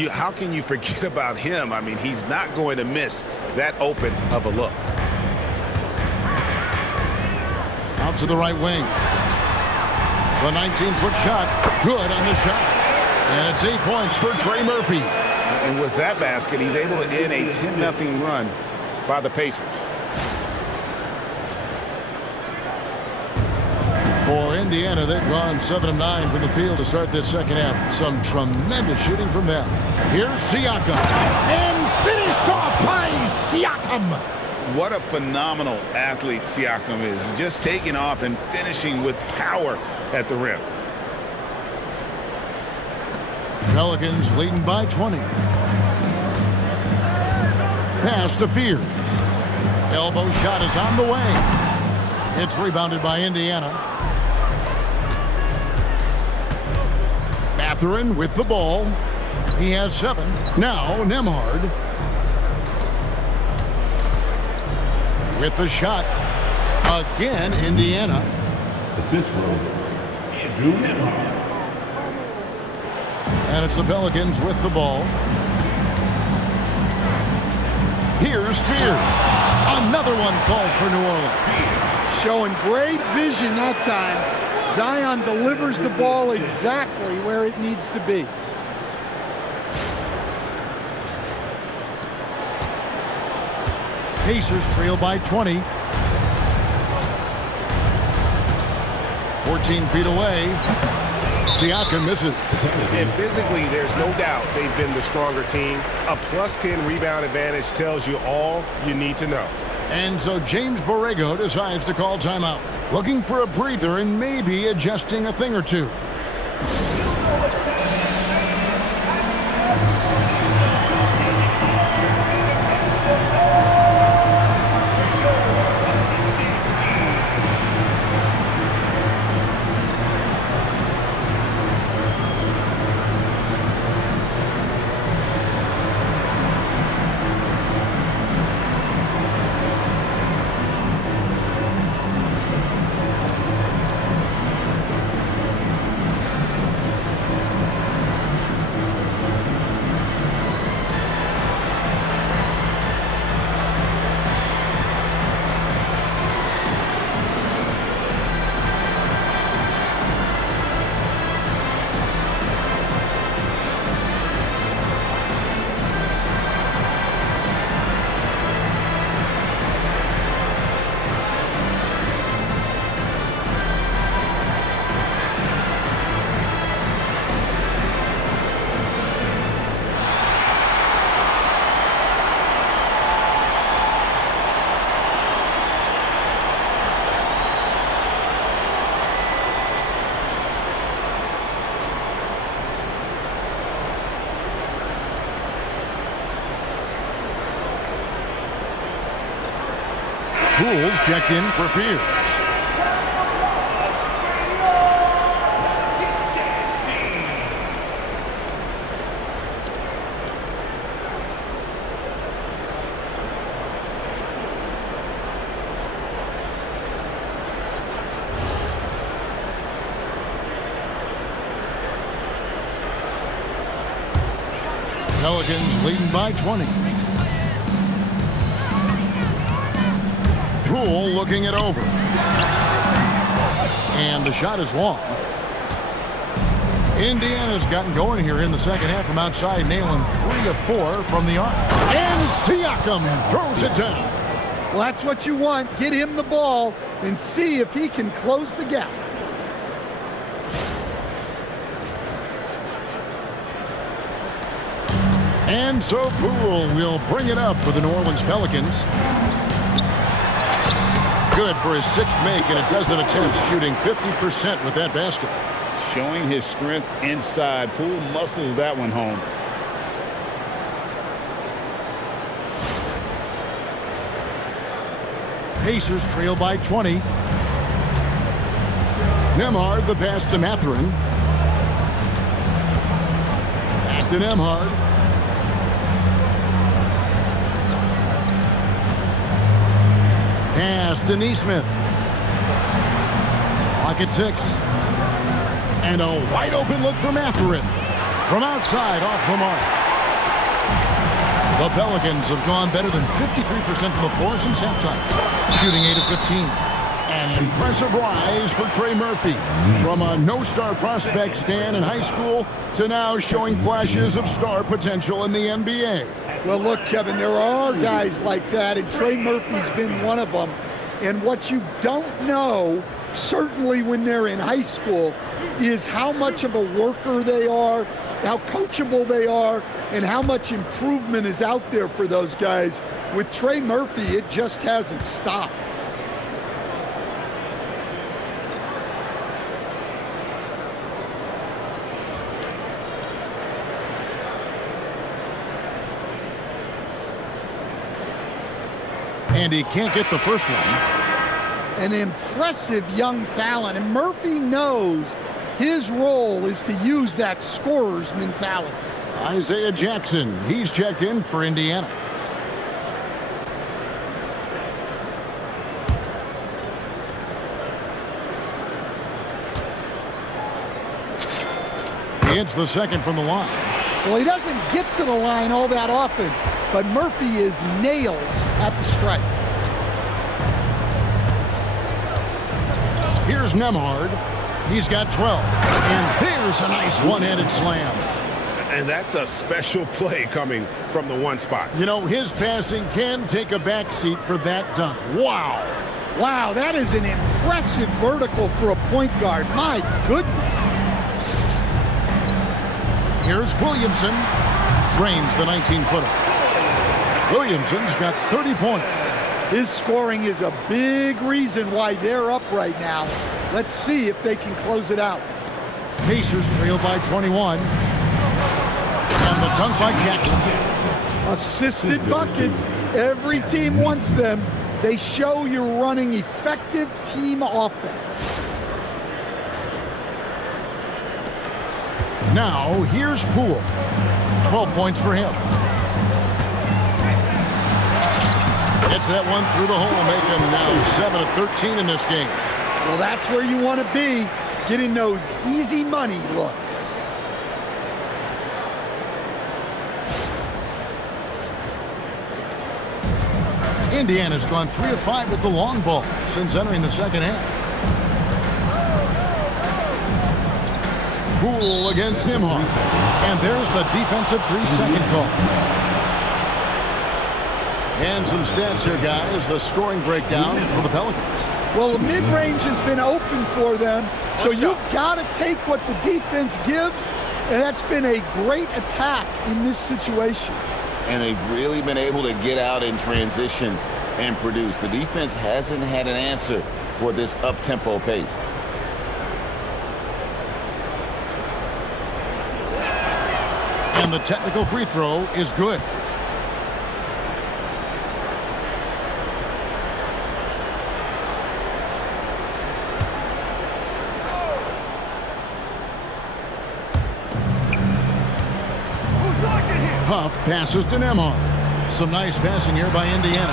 How can you forget about him? I mean, he's not going to miss that open of a look. Out to the right wing. The 19-foot shot. Good on the shot. And it's 8 points for Trey Murphy. And with that basket, he's able to end a 10-0 run by the Pacers. For Indiana, they've gone 7 of 9 from the field to start this second half. Some tremendous shooting from them. Here's Siakam. And finished off by Siakam. What a phenomenal athlete Siakam is. Just taking off and finishing with power at the rim. Pelicans leading by 20. Pass to Fear. Elbow shot is on the way. It's rebounded by Indiana. Mathurin with the ball. He has 7. Now Nemhard. With the shot. Again, Indiana. Assist roll, Andrew Nemhard. And it's the Pelicans with the ball. Here's Fear. Another one falls for New Orleans. Showing great vision that time. Zion delivers the ball exactly where it needs to be. Pacers trail by 20. 14 feet away. Siakam misses. And physically, there's no doubt they've been the stronger team. A plus 10 rebound advantage tells you all you need to know. And so James Borrego decides to call timeout, looking for a breather and maybe adjusting a thing or two. Pools checked in for Fear. Pelicans leading by 20. Poole looking it over. And the shot is long. Indiana's gotten going here in the second half from outside, nailing 3 of 4 from the arc. And Siakam throws it down. Well, that's what you want. Get him the ball and see if he can close the gap. And so Poole will bring it up for the New Orleans Pelicans. Good for his 6th make and a dozen attempts, shooting 50% with that basket. Showing his strength inside. Poole muscles that one home. Pacers trail by 20. Nemhard the pass to Mathurin. Back to Nemhard. Pass to Nesmith. Clock at 6. And a wide open look for Mathurin. From outside, off the mark. The Pelicans have gone better than 53% from the floor since halftime. Shooting 8 of 15. An impressive rise for Trey Murphy. From a no-star prospect stand in high school to now showing flashes of star potential in the NBA. Well, look, Kevin, there are guys like that, and Trey Murphy's been one of them. And what you don't know, certainly when they're in high school, is how much of a worker they are, how coachable they are, and how much improvement is out there for those guys. With Trey Murphy, it just hasn't stopped. And he can't get the first one. An impressive young talent, and Murphy knows his role is to use that scorer's mentality. Isaiah Jackson, he's checked in for Indiana. He hits the second from the line. Well, he doesn't get to the line all that often, but Murphy is nails at the stripe. Here's Nemhard. He's got 12. And there's a nice one-handed slam. And that's a special play coming from the one spot. You know, his passing can take a backseat for that dunk. Wow. Wow, that is an impressive vertical for a point guard. My goodness. Here's Williamson. Drains the 19-footer. Williamson's got 30 points. His scoring is a big reason why they're up right now. Let's see if they can close it out. Pacers trail by 21. And the dunk by Jackson. Assisted buckets. Every team wants them. They show you're running effective team offense. Now, here's Poole. 12 points for him. Gets that one through the hole, making now 7 of 13 in this game. Well, that's where you want to be, getting those easy money looks. Indiana's gone 3 of 5 with the long ball since entering the second half. Poole against Nimhard. And there's the defensive 3-second call. And some stats here, guys. The scoring breakdown for the Pelicans. Well, the mid-range has been open for them, so you've got to take what the defense gives, and that's been a great attack in this situation. And they've really been able to get out in transition and produce. The defense hasn't had an answer for this up-tempo pace. And the technical free throw is good. Huff passes to Nemhard. Some nice passing here by Indiana.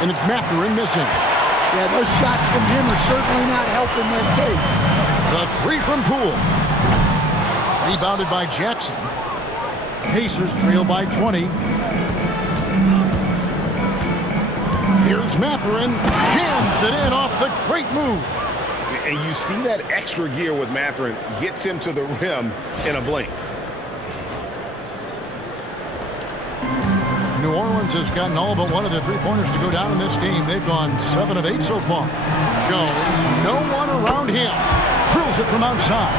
And it's Mathurin missing. Yeah, those shots from him are certainly not helping their case. The three from Poole. Rebounded by Jackson. Pacers trail by 20. Here's Mathurin. Jams it in off the great move. And you see that extra gear with Mathurin. Gets him to the rim in a blink. New Orleans has gotten all but one of the three-pointers to go down in this game. They've gone 7 of 8 so far. Jones, no one around him. Drills it from outside.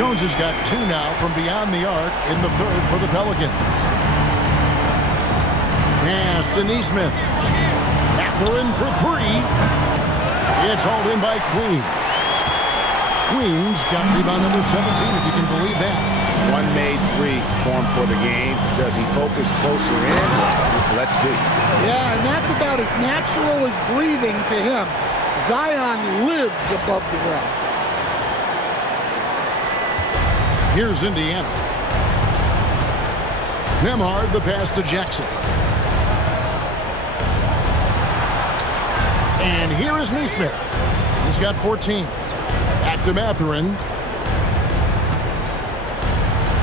Jones has got 2 now from beyond the arc in the third for the Pelicans. Pass to Nesmith. Mathurin for 3. It's hauled in by Queen. Queen's got rebound number 17, if you can believe that. One made 3 formed for the game. Does he focus closer in? Let's see. Yeah, and that's about as natural as breathing to him. Zion lives above the rim. Here's Indiana. Nemhard, the pass to Jackson. And here is Nesmith. He's got 14. Back to Mathurin.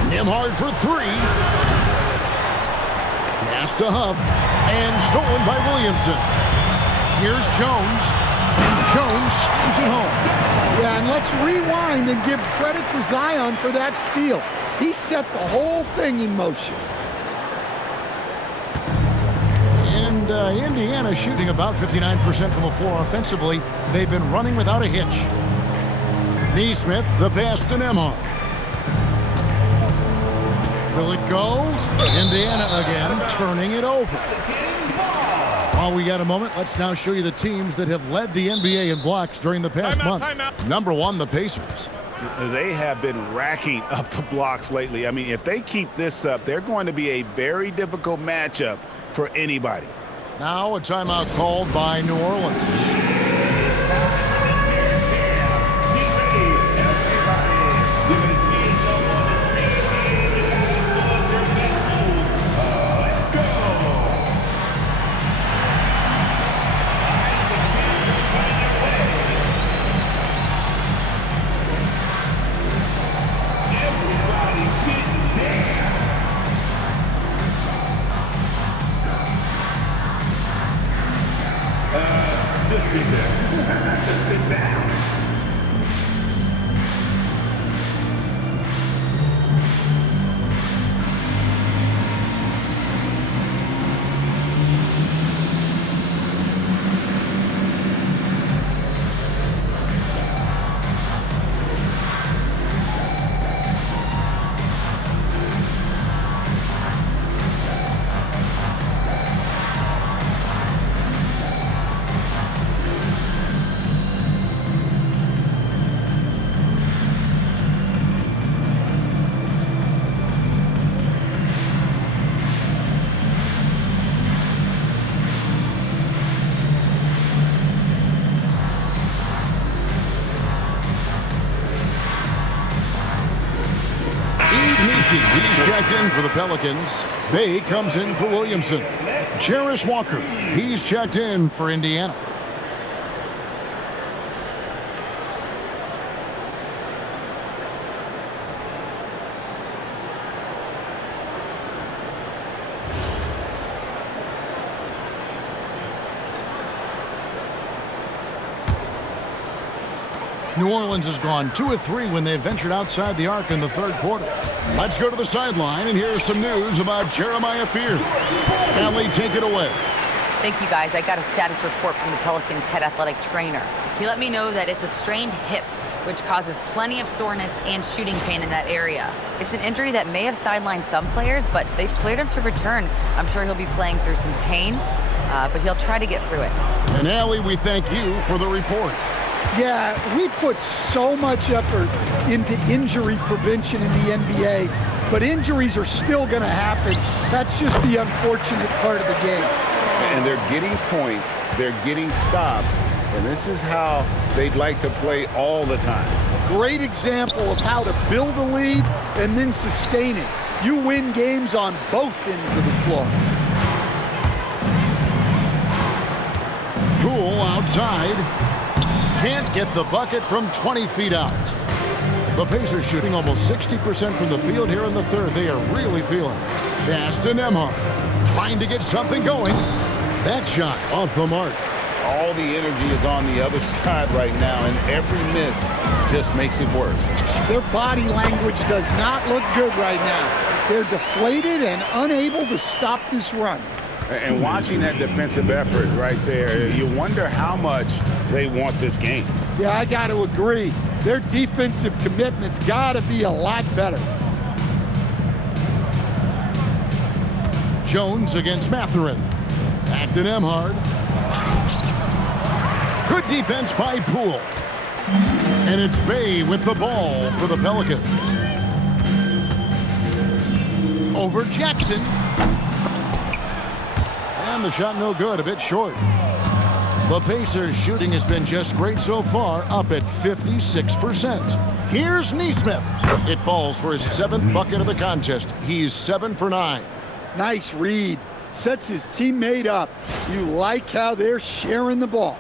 Nemhard for 3. Pass to Huff. And stolen by Williamson. Here's Jones. And Jones slams it home. Yeah, and let's rewind and give credit to Zion for that steal. He set the whole thing in motion. And Indiana shooting about 59% from the floor offensively. They've been running without a hitch. Nesmith, the pass to Nemhard. Will it go? Indiana again, turning it over. While we got a moment, let's now show you the teams that have led the NBA in blocks during the past month. Number 1, the Pacers. They have been racking up the blocks lately. I mean, if they keep this up, they're going to be a very difficult matchup for anybody. Now a timeout called by New Orleans. Smoothie, he's checked in for the Pelicans. Bay comes in for Williamson. Jarris Walker, he's checked in for Indiana. New Orleans has gone 2 of 3 when they've ventured outside the arc in the third quarter. Let's go to the sideline, and here's some news about Jeremiah Fear. Allie, take it away. Thank you, guys. I got a status report from the Pelicans head athletic trainer. He let me know that it's a strained hip, which causes plenty of soreness and shooting pain in that area. It's an injury that may have sidelined some players, but they've cleared him to return. I'm sure he'll be playing through some pain, but he'll try to get through it. And Allie, we thank you for the report. Yeah, we put so much effort into injury prevention in the NBA, but injuries are still going to happen. That's just the unfortunate part of the game. And they're getting points, they're getting stops, and this is how they'd like to play all the time. Great example of how to build a lead and then sustain it. You win games on both ends of the floor. Poole outside. Can't get the bucket from 20 feet out. The Pacers shooting almost 60% from the field here in the third. They are really feeling it. Pass to Nembhard. Trying to get something going. That shot off the mark. All the energy is on the other side right now, and every miss just makes it worse. Their body language does not look good right now. They're deflated and unable to stop this run. And watching that defensive effort right there, you wonder how much they want this game. Yeah, I got to agree. Their defensive commitment's got to be a lot better. Jones against Mathurin. Back to Nembhard. Good defense by Poole. And it's Bay with the ball for the Pelicans. Over Jackson. And the shot no good, a bit short. The Pacers' shooting has been just great so far, up at 56%. Here's Nesmith. It falls for his 7th bucket of the contest. He's 7 for 9. Nice read. Sets his teammate up. You like how they're sharing the ball.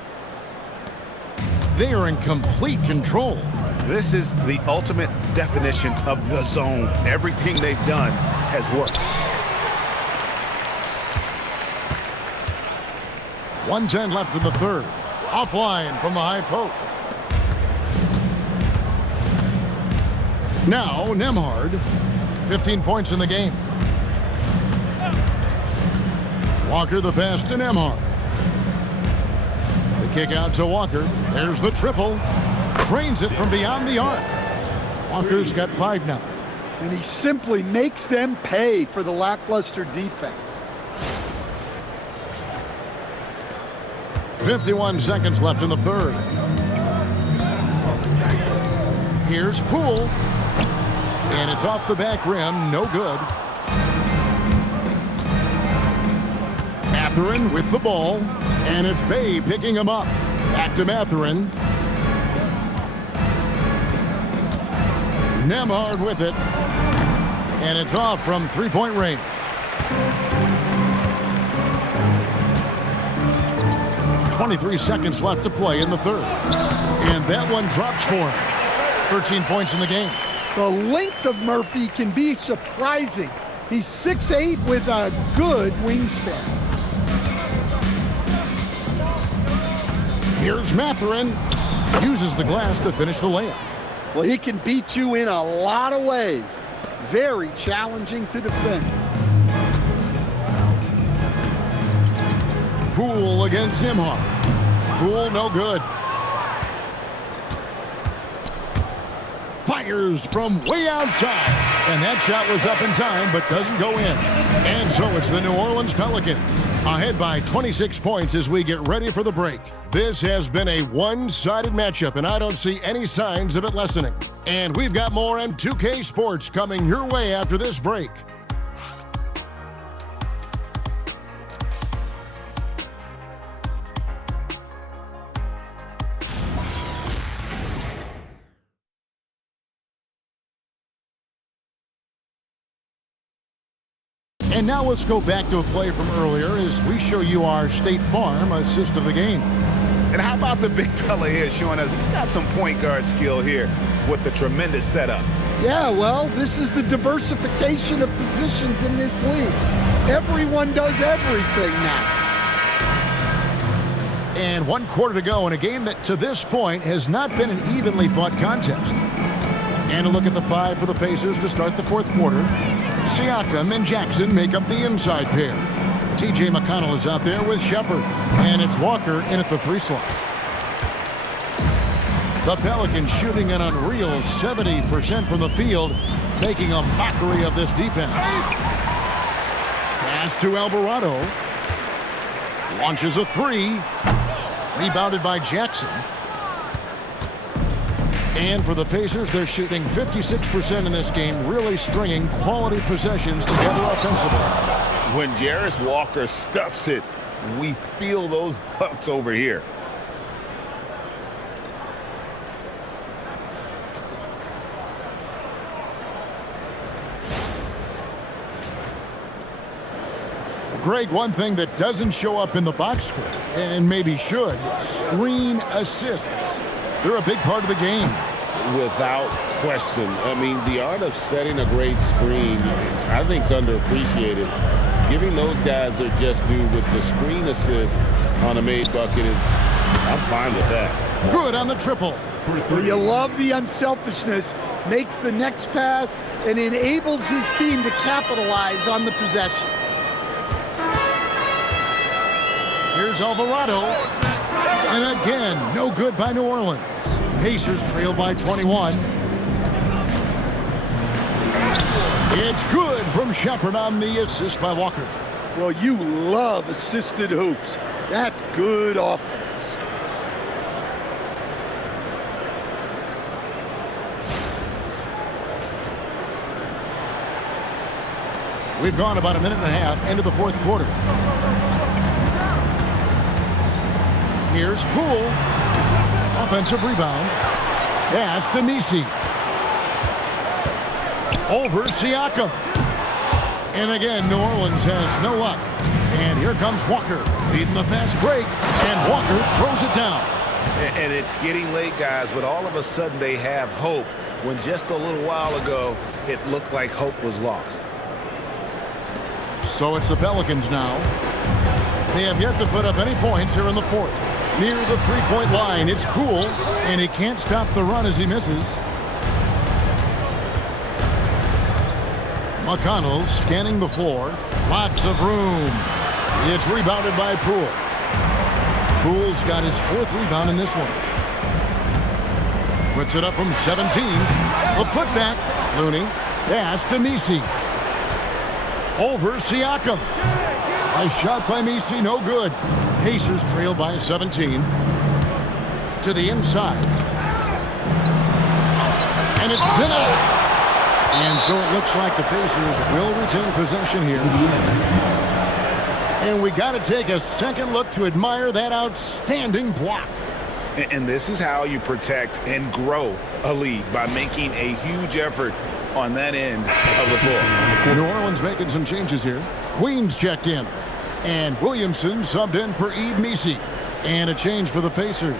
They are in complete control. This is the ultimate definition of the zone. Everything they've done has worked. 1:10 left in the third. Offline from the high post. Now Nembhard, 15 points in the game. Walker the pass to Nembhard. The kick out to Walker. There's the triple. Trains it from beyond the arc. Walker's got 5 now. And he simply makes them pay for the lackluster defense. 51 seconds left in the third. Here's Poole. And it's off the back rim. No good. Mathurin with the ball. And it's Bay picking him up. Back to Mathurin. Nembhard with it. And it's off from 3-point range. 23 seconds left to play in the third. And that one drops for him. 13 points in the game. The length of Murphy can be surprising. He's 6'8" with a good wingspan. Here's Mathurin. Uses the glass to finish the layup. Well, he can beat you in a lot of ways. Very challenging to defend. Poole against Nembhard. Poole no good. Fires from way outside. And that shot was up in time, but doesn't go in. And so it's the New Orleans Pelicans ahead by 26 points as we get ready for the break. This has been a one-sided matchup, and I don't see any signs of it lessening. And we've got more on 2K Sports coming your way after this break. And now let's go back to a play from earlier as we show you our State Farm assist of the game. And how about the big fella here showing us he's got some point guard skill here with the tremendous setup. Yeah, well, this is the diversification of positions in this league. Everyone does everything now. And 1 quarter to go in a game that to this point has not been an evenly fought contest. And a look at the 5 for the Pacers to start the 4th quarter. Siakam and Jackson make up the inside pair. T.J. McConnell is out there with Shepard. And it's Walker in at the 3 slot. The Pelicans shooting an unreal 70% from the field, making a mockery of this defense. Pass to Alvarado. Launches a 3. Rebounded by Jackson. And for the Pacers, they're shooting 56% in this game, really stringing quality possessions together offensively. When Jarris Walker stuffs it, we feel those bucks over here. Greg, one thing that doesn't show up in the box score, and maybe should, screen assists. They're a big part of the game. Without question. I mean, the art of setting a great screen, I think, is underappreciated. Giving those guys their just due with the screen assist on a made bucket is, I'm fine with that. Good on the triple. You love the unselfishness, makes the next pass, and enables his team to capitalize on the possession. Here's Alvarado. And again, no good by New Orleans. Pacers trail by 21. It's good from Shepard on the assist by Walker. Well, you love assisted hoops. That's good offense. We've gone about a minute and a half into the 4th quarter. Here's Poole. Offensive rebound. Pass to Misi. Over Siakam. And again, New Orleans has no luck. And here comes Walker, leading the fast break. And Walker throws it down. And it's getting late, guys, but all of a sudden they have hope when just a little while ago it looked like hope was lost. So it's the Pelicans now. They have yet to put up any points here in the 4th. Near the 3-point line, it's Poole, and he can't stop the run as he misses. McConnell scanning the floor. Lots of room. It's rebounded by Poole. Poole's got his 4th rebound in this one. Puts it up from 17. A putback. Looney. Pass to Misi. Over Siakam. A shot by Misi, no good. Pacers trail by 17. To the inside. And it's denied. And so it looks like the Pacers will retain possession here. And we got to take a second look to admire that outstanding block. And this is how you protect and grow a lead, by making a huge effort on that end of the floor. New Orleans making some changes here. Queens checked in. And Williamson subbed in for Ed Misi. And a change for the Pacers.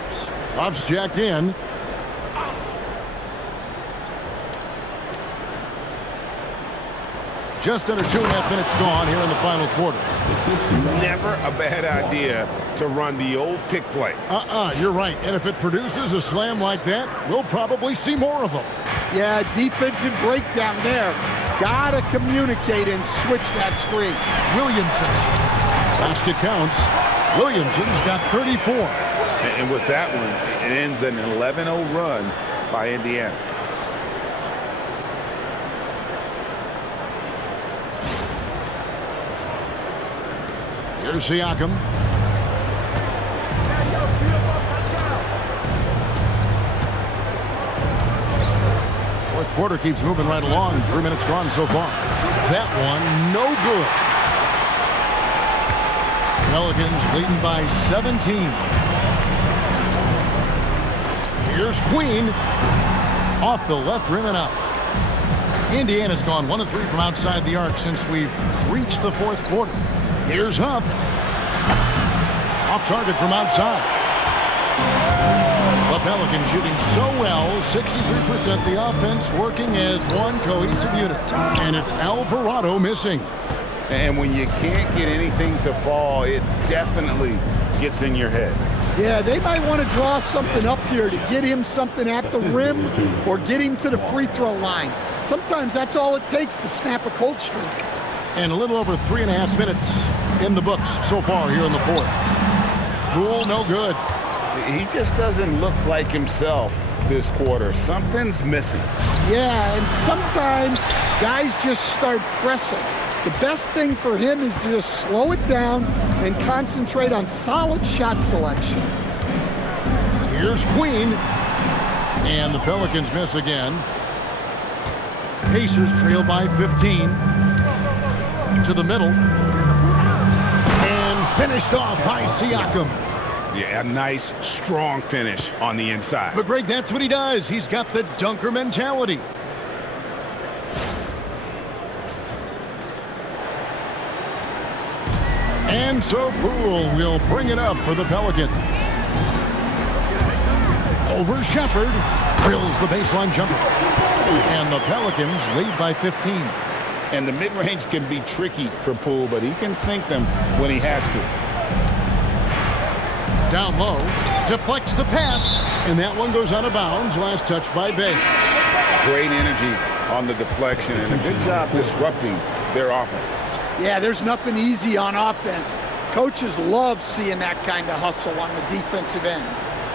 Ruff's jacked in. Just under 2.5 minutes gone here in the final quarter. Never a bad idea to run the old pick play. You're right. And if it produces a slam like that, we'll probably see more of them. Yeah, defensive breakdown there. Gotta communicate and switch that screen. Williamson. Basket counts. Williamson's got 34. And with that one, it ends an 11-0 run by Indiana. Here's Siakam. Fourth quarter keeps moving right along. 3 minutes gone so far. That one, no good. Pelicans leading by 17. Here's Queen. Off the left rim and out. Indiana's gone 1 of 3 from outside the arc since we've reached the fourth quarter. Here's Huff. Off target from outside. The Pelicans shooting so well, 63%. The offense working as one cohesive unit. And it's Alvarado missing. And when you can't get anything to fall, it definitely gets in your head. Yeah, they might want to draw something up here to get him something at the rim or get him to the free throw line. Sometimes that's all it takes to snap a cold streak. And a little over 3.5 minutes in the books so far here in the fourth. Poole, no good. He just doesn't look like himself this quarter. Something's missing. Yeah, and sometimes guys just start pressing. The best thing for him is to just slow it down and concentrate on solid shot selection. Here's Queen. And the Pelicans miss again. Pacers trail by 15. To the middle. And finished off by Siakam. Yeah, a nice, strong finish on the inside. But Greg, that's what he does. He's got the dunker mentality. And so Poole will bring it up for the Pelicans. Over Shepherd. Drills the baseline jumper. And the Pelicans lead by 15. And the mid-range can be tricky for Poole, but he can sink them when he has to. Down low. Deflects the pass. And that one goes out of bounds. Last touch by Bay. Great energy on the deflection and a good job disrupting their offense. Yeah, there's nothing easy on offense. Coaches love seeing that kind of hustle on the defensive end.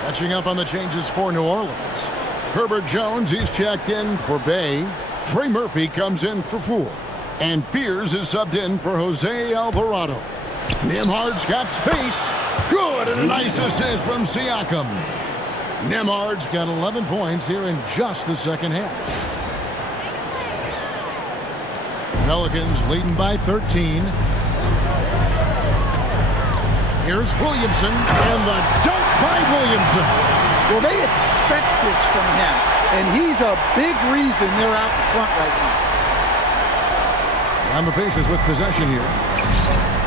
Catching up on the changes for New Orleans. Herbert Jones, he's checked in for Bay. Trey Murphy comes in for Poole. And Fears is subbed in for Jose Alvarado. Nembhard's got space. Good, and a nice assist from Siakam. Nembhard's got 11 points here in just the second half. Pelicans leading by 13. Here's Williamson, and the dunk by Williamson. Well, they expect this from him, and he's a big reason they're out in front right now. And the Pacers with possession here.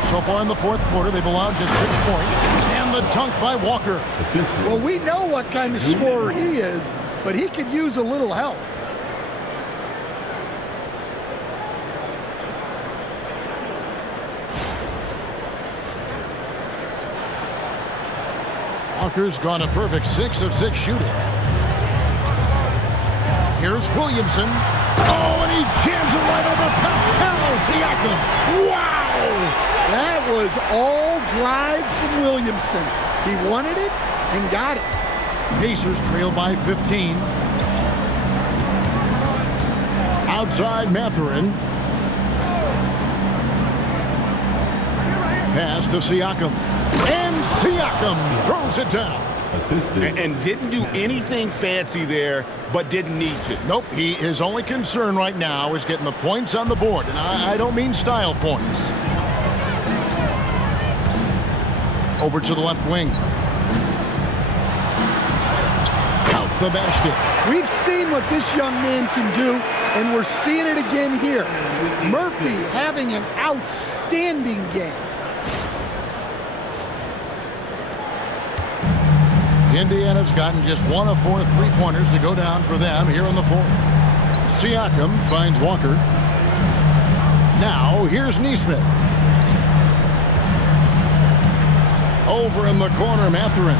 So far in the fourth quarter, they've allowed just 6 points. And the dunk by Walker. Well, we know what kind of scorer he is, but he could use a little help. Walker's gone a perfect 6 of 6 shooting. Here's Williamson. Oh, and he jams it right over Pascal Siakam. Wow! That was all drive from Williamson. He wanted it and got it. Pacers trail by 15. Outside Mathurin. Pass to Siakam. And Siakam throws it down. And didn't do anything fancy there, but didn't need to. Nope, his only concern right now is getting the points on the board. And I don't mean style points. Over to the left wing. Count the basket. We've seen what this young man can do, and we're seeing it again here. Murphy having an outstanding game. Indiana's gotten just 1 of 4 3-pointers to go down for them here in the fourth. Siakam finds Walker. Now, here's Nesmith. Over in the corner, Mathurin.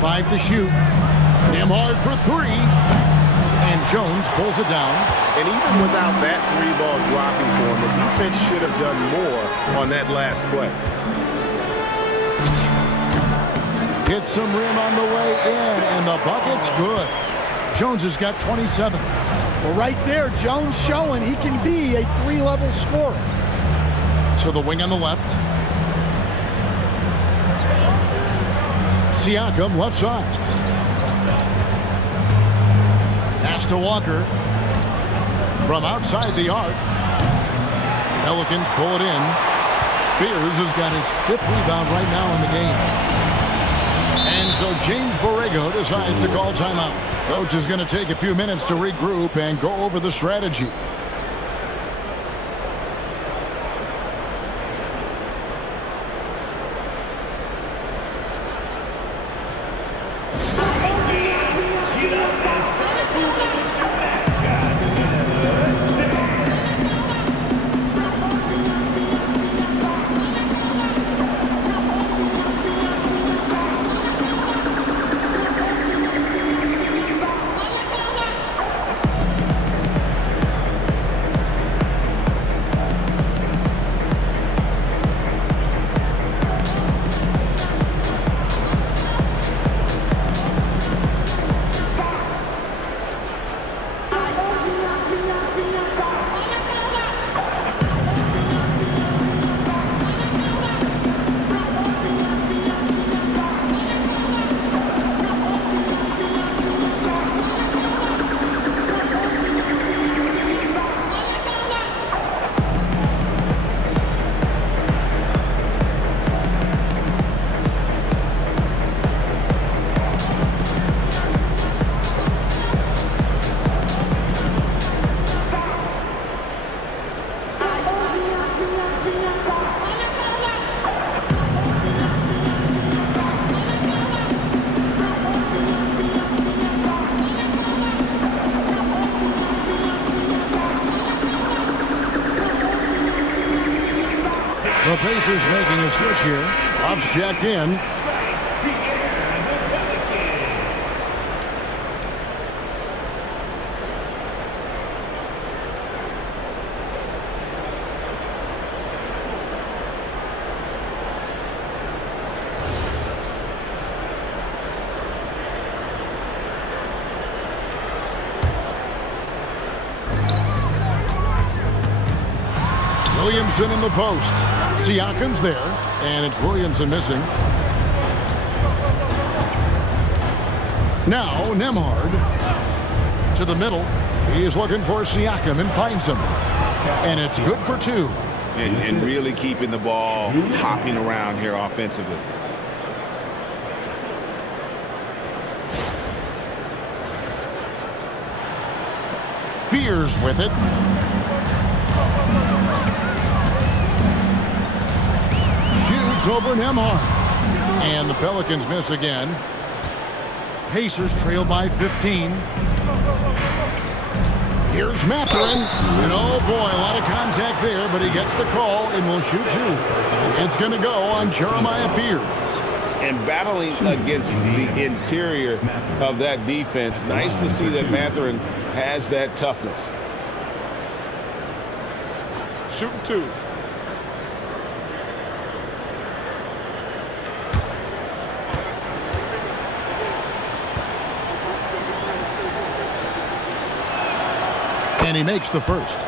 5 to shoot. Nembhard for 3. And Jones pulls it down. And even without that 3-ball dropping for him, the defense should have done more on that last play. Hits some rim on the way in, and the bucket's good. Jones has got 27. Well, right there, Jones showing he can be a 3-level scorer. So the wing on the left. Siakam, left side. Pass to Walker. From outside the arc. Pelicans pull it in. Fears has got his 5th rebound right now in the game. And so James Borrego decides to call timeout. Coach is going to take a few minutes to regroup and go over the strategy. The Pacers making a switch here. Buffs jacked in. Williamson in the post. Siakam's there, and it's Williamson missing. Now Nembhard to the middle. He is looking for Siakam and finds him. And it's good for two. And really keeping the ball hopping around here offensively. Fears with it. Over Nembhard. And the Pelicans miss again. Pacers trail by 15. Here's Mathurin. And oh boy, a lot of contact there, but he gets the call and will shoot two. It's going to go on Jeremiah Fears. And battling against the interior of that defense, nice to see that Mathurin has that toughness. Shooting two. And he makes the first.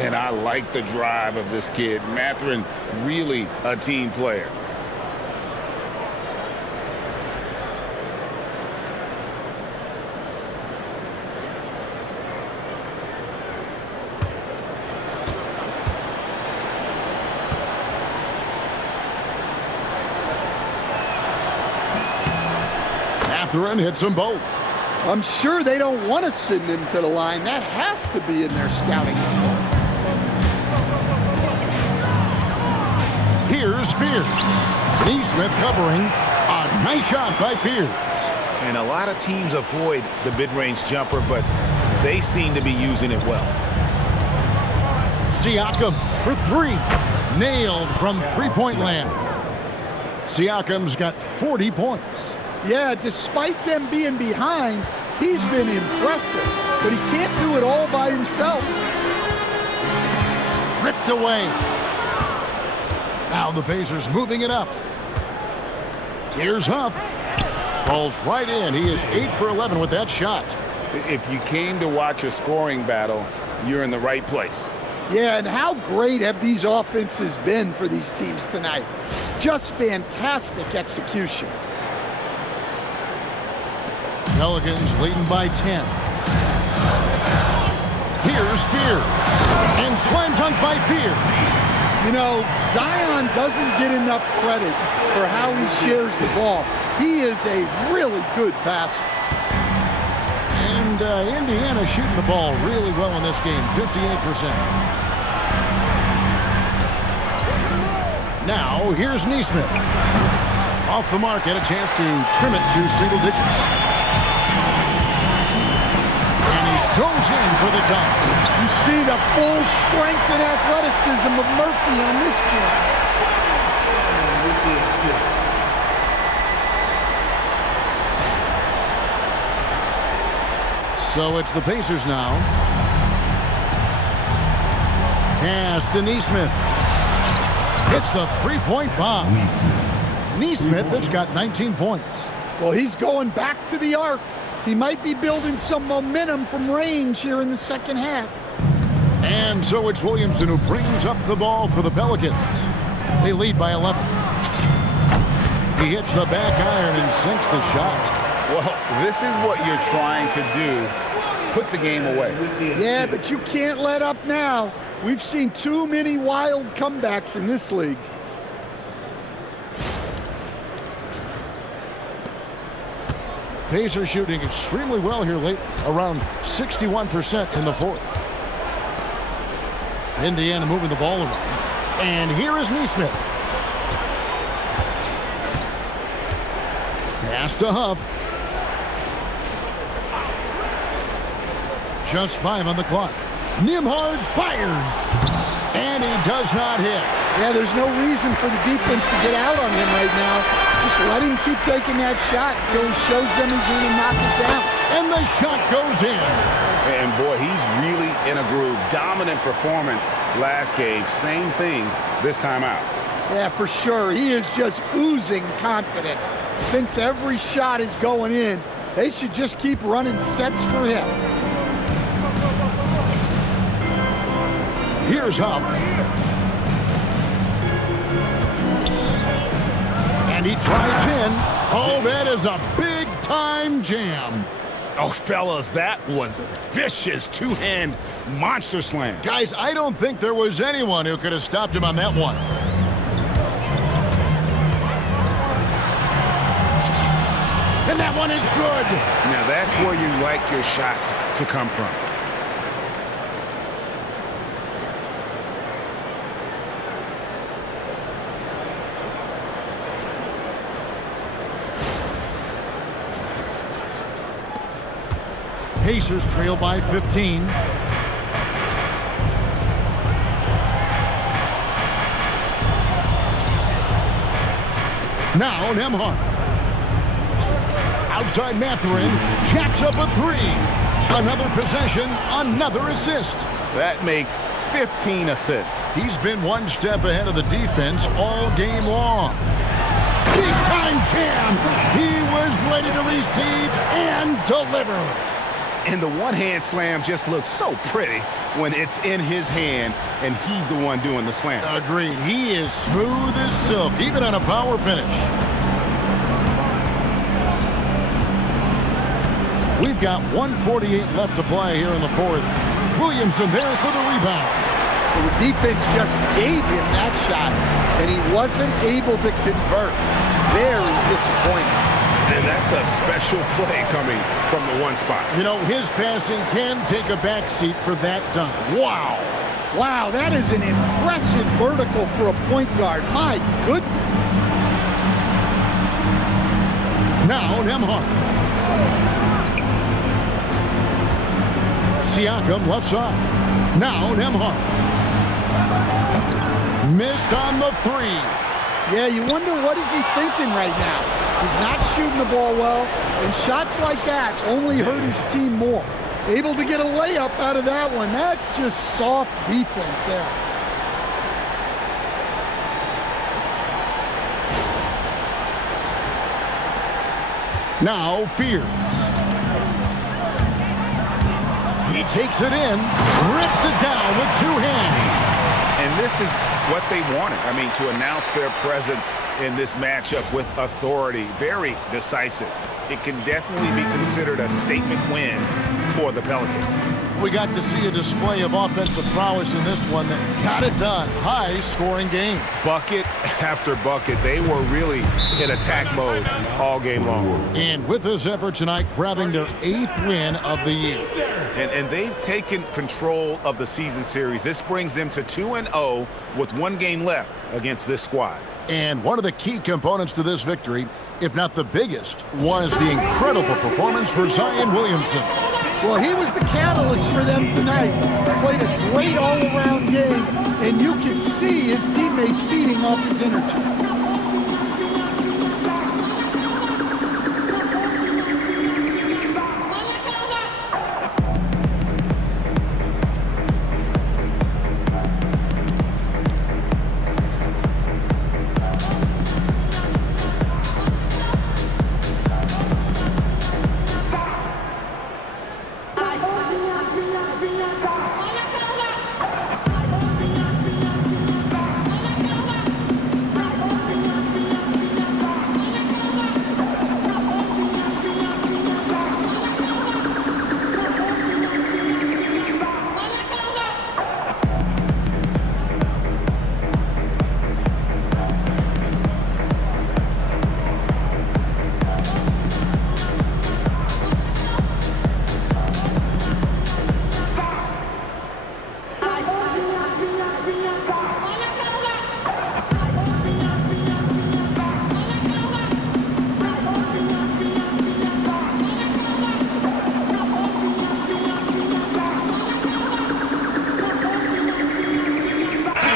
And I like the drive of this kid. Mathurin, really a team player. Mathurin hits them both. I'm sure they don't want to send him to the line. That has to be in their scouting report. Here's Fears. Nesmith covering. A nice shot by Fears. And a lot of teams avoid the mid-range jumper, but they seem to be using it well. Siakam for three. Nailed from three-point land. Siakam's got 40 points. Yeah, despite them being behind, he's been impressive, but he can't do it all by himself. Ripped away. Now the Pacers moving it up. Here's Huff. Falls right in. He is 8 for 11 with that shot. If you came to watch a scoring battle, you're in the right place. Yeah, and how great have these offenses been for these teams tonight? Just fantastic execution. Pelicans leading by 10. Here's Fears. And slam dunk by Fears. You know, Zion doesn't get enough credit for how he shares the ball. He is a really good passer. And Indiana shooting the ball really well in this game, 58%. Now, here's Nesmith. Off the mark, had a chance to trim it to single digits. And he goes in for the dunk. You see the full strength and athleticism of Murphy on this jam. So it's the Pacers now. Pass to Nesmith. It's the three-point bomb. Nesmith has got 19 points. Well, he's going back to the arc. He might be building some momentum from range here in the second half. And so it's Williamson who brings up the ball for the Pelicans. They lead by 11. He hits the back iron and sinks the shot. Well, this is what you're trying to do. Put the game away. Yeah, but you can't let up now. We've seen too many wild comebacks in this league. Pacers shooting extremely well here lately, around 61% in the fourth. Indiana moving the ball around. And here is Nesmith. Pass to Huff. Just 5 on the clock. Nembhard fires. And he does not hit. Yeah, there's no reason for the defense to get out on him right now. Just let him keep taking that shot until he shows them he's going to knock it down. And the shot goes in. And boy, he's really in a groove. Dominant performance last game. Same thing this time out. Yeah, for sure. He is just oozing confidence. Thinks every shot is going in. They should just keep running sets for him. Here's Huff. And he drives in. Oh, that is a big-time jam. Oh, fellas, that was a vicious two-hand monster slam. Guys, I don't think there was anyone who could have stopped him on that one. And that one is good. Now, that's where you like your shots to come from. Pacers trail by 15. Now Nembhard. Outside Mathurin. Jacks up a three. Another possession, another assist. That makes 15 assists. He's been one step ahead of the defense all game long. Big time jam. He was ready to receive and deliver. And the one-hand slam just looks so pretty when it's in his hand and he's the one doing the slam. Agreed. He is smooth as silk, even on a power finish. We've got 1:48 left to play here in the fourth. Williamson there for the rebound. The defense just gave him that shot, and he wasn't able to convert. Very disappointing. And that's a special play coming from the one spot. You know, his passing can take a backseat for that dunk. Wow. Wow, that is an impressive vertical for a point guard. My goodness. Now Nembhard. Siakam left side. Now Nembhard. Missed on the three. Yeah, you wonder what is he thinking right now. He's not shooting the ball well, and shots like that only hurt his team more. Able to get a layup out of that one. That's just soft defense there. Now Fears. He takes it in, rips it down with two hands. And this is what they wanted. I mean, to announce their presence in this matchup with authority. Very decisive. It can definitely be considered a statement win for the Pelicans. We got to see a display of offensive prowess in this one that got it done. High-scoring game. Bucket after bucket. They were really in attack mode all game long. And with this effort tonight, grabbing their 8th win of the year. And they've taken control of the season series. This brings them to 2-0 with 1 game left against this squad. And one of the key components to this victory, if not the biggest, was the incredible performance for Zion Williamson. Well, he was the catalyst for them tonight. Played a great all-around game, and you can see his teammates feeding off his energy.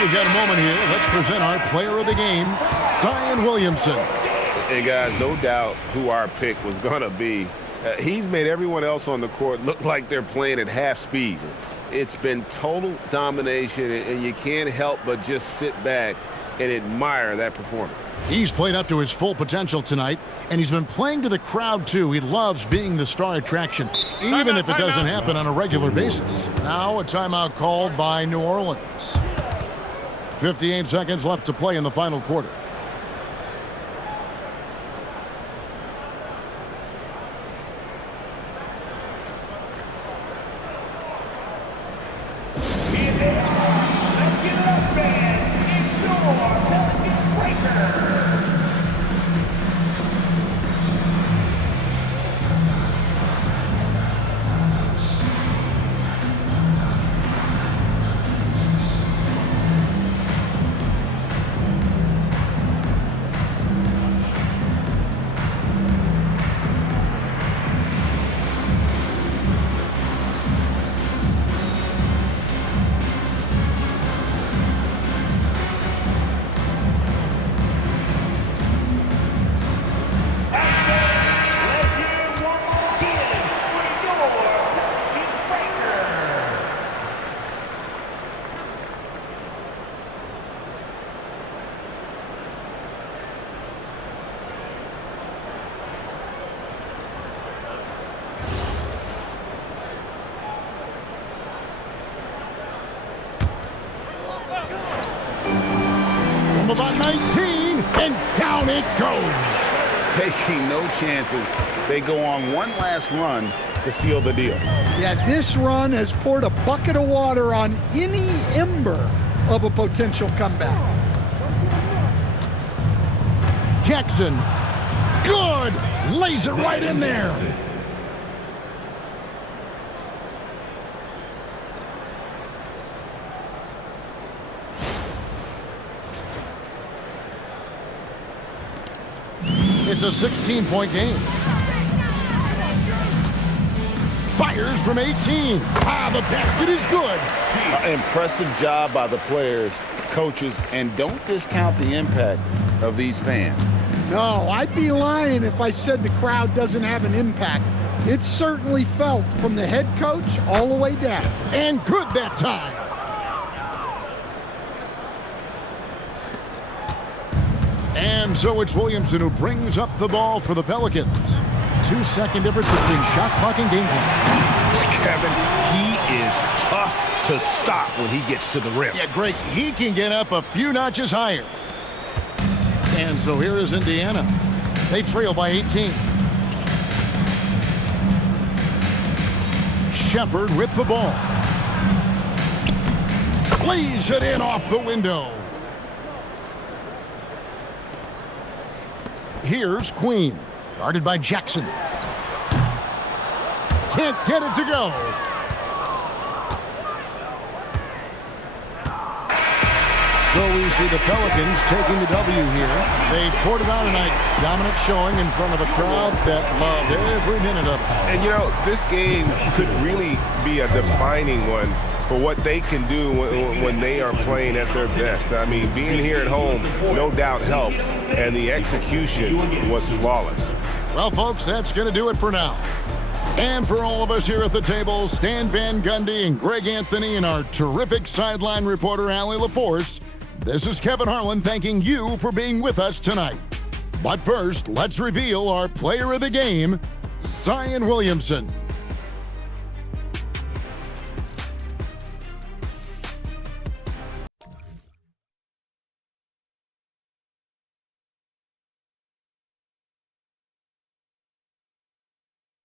We've got a moment here. Let's present our player of the game, Zion Williamson. And guys, no doubt who our pick was going to be. He's made everyone else on the court look like they're playing at half speed. It's been total domination, and you can't help but just sit back and admire that performance. He's played up to his full potential tonight, and he's been playing to the crowd, too. He loves being the star attraction, even if it doesn't happen on a regular basis. Now a timeout called by New Orleans. 58 seconds left to play in the final quarter. About 19, and down it goes. Taking no chances. They go on one last run to seal the deal. Yeah, this run has poured a bucket of water on any ember of a potential comeback. Jackson, good, lays it right in there. It's a 16-point game. Fires from 18. The basket is good. Impressive job by the players, coaches, and don't discount the impact of these fans. No, I'd be lying if I said the crowd doesn't have an impact. It's certainly felt from the head coach all the way down. And good that time. And so it's Williamson who brings up the ball for the Pelicans. 2-second difference between shot clock and game clock. Kevin, he is tough to stop when he gets to the rim. Yeah, Greg, he can get up a few notches higher. And so here is Indiana. They trail by 18. Shepard with the ball. Lays it in off the window. Here's Queen, guarded by Jackson. Can't get it to go. So we see the Pelicans taking the W here. They poured it on tonight. Dominant showing in front of a crowd that loved every minute of it. And, you know, this game could really be a defining one for what they can do when they are playing at their best. I mean, being here at home no doubt helps, and the execution was flawless. Well, folks, that's going to do it for now. And for all of us here at the table, Stan Van Gundy and Greg Anthony and our terrific sideline reporter, Allie LaForce, this is Kevin Harlan thanking you for being with us tonight. But first, let's reveal our player of the game, Zion Williamson.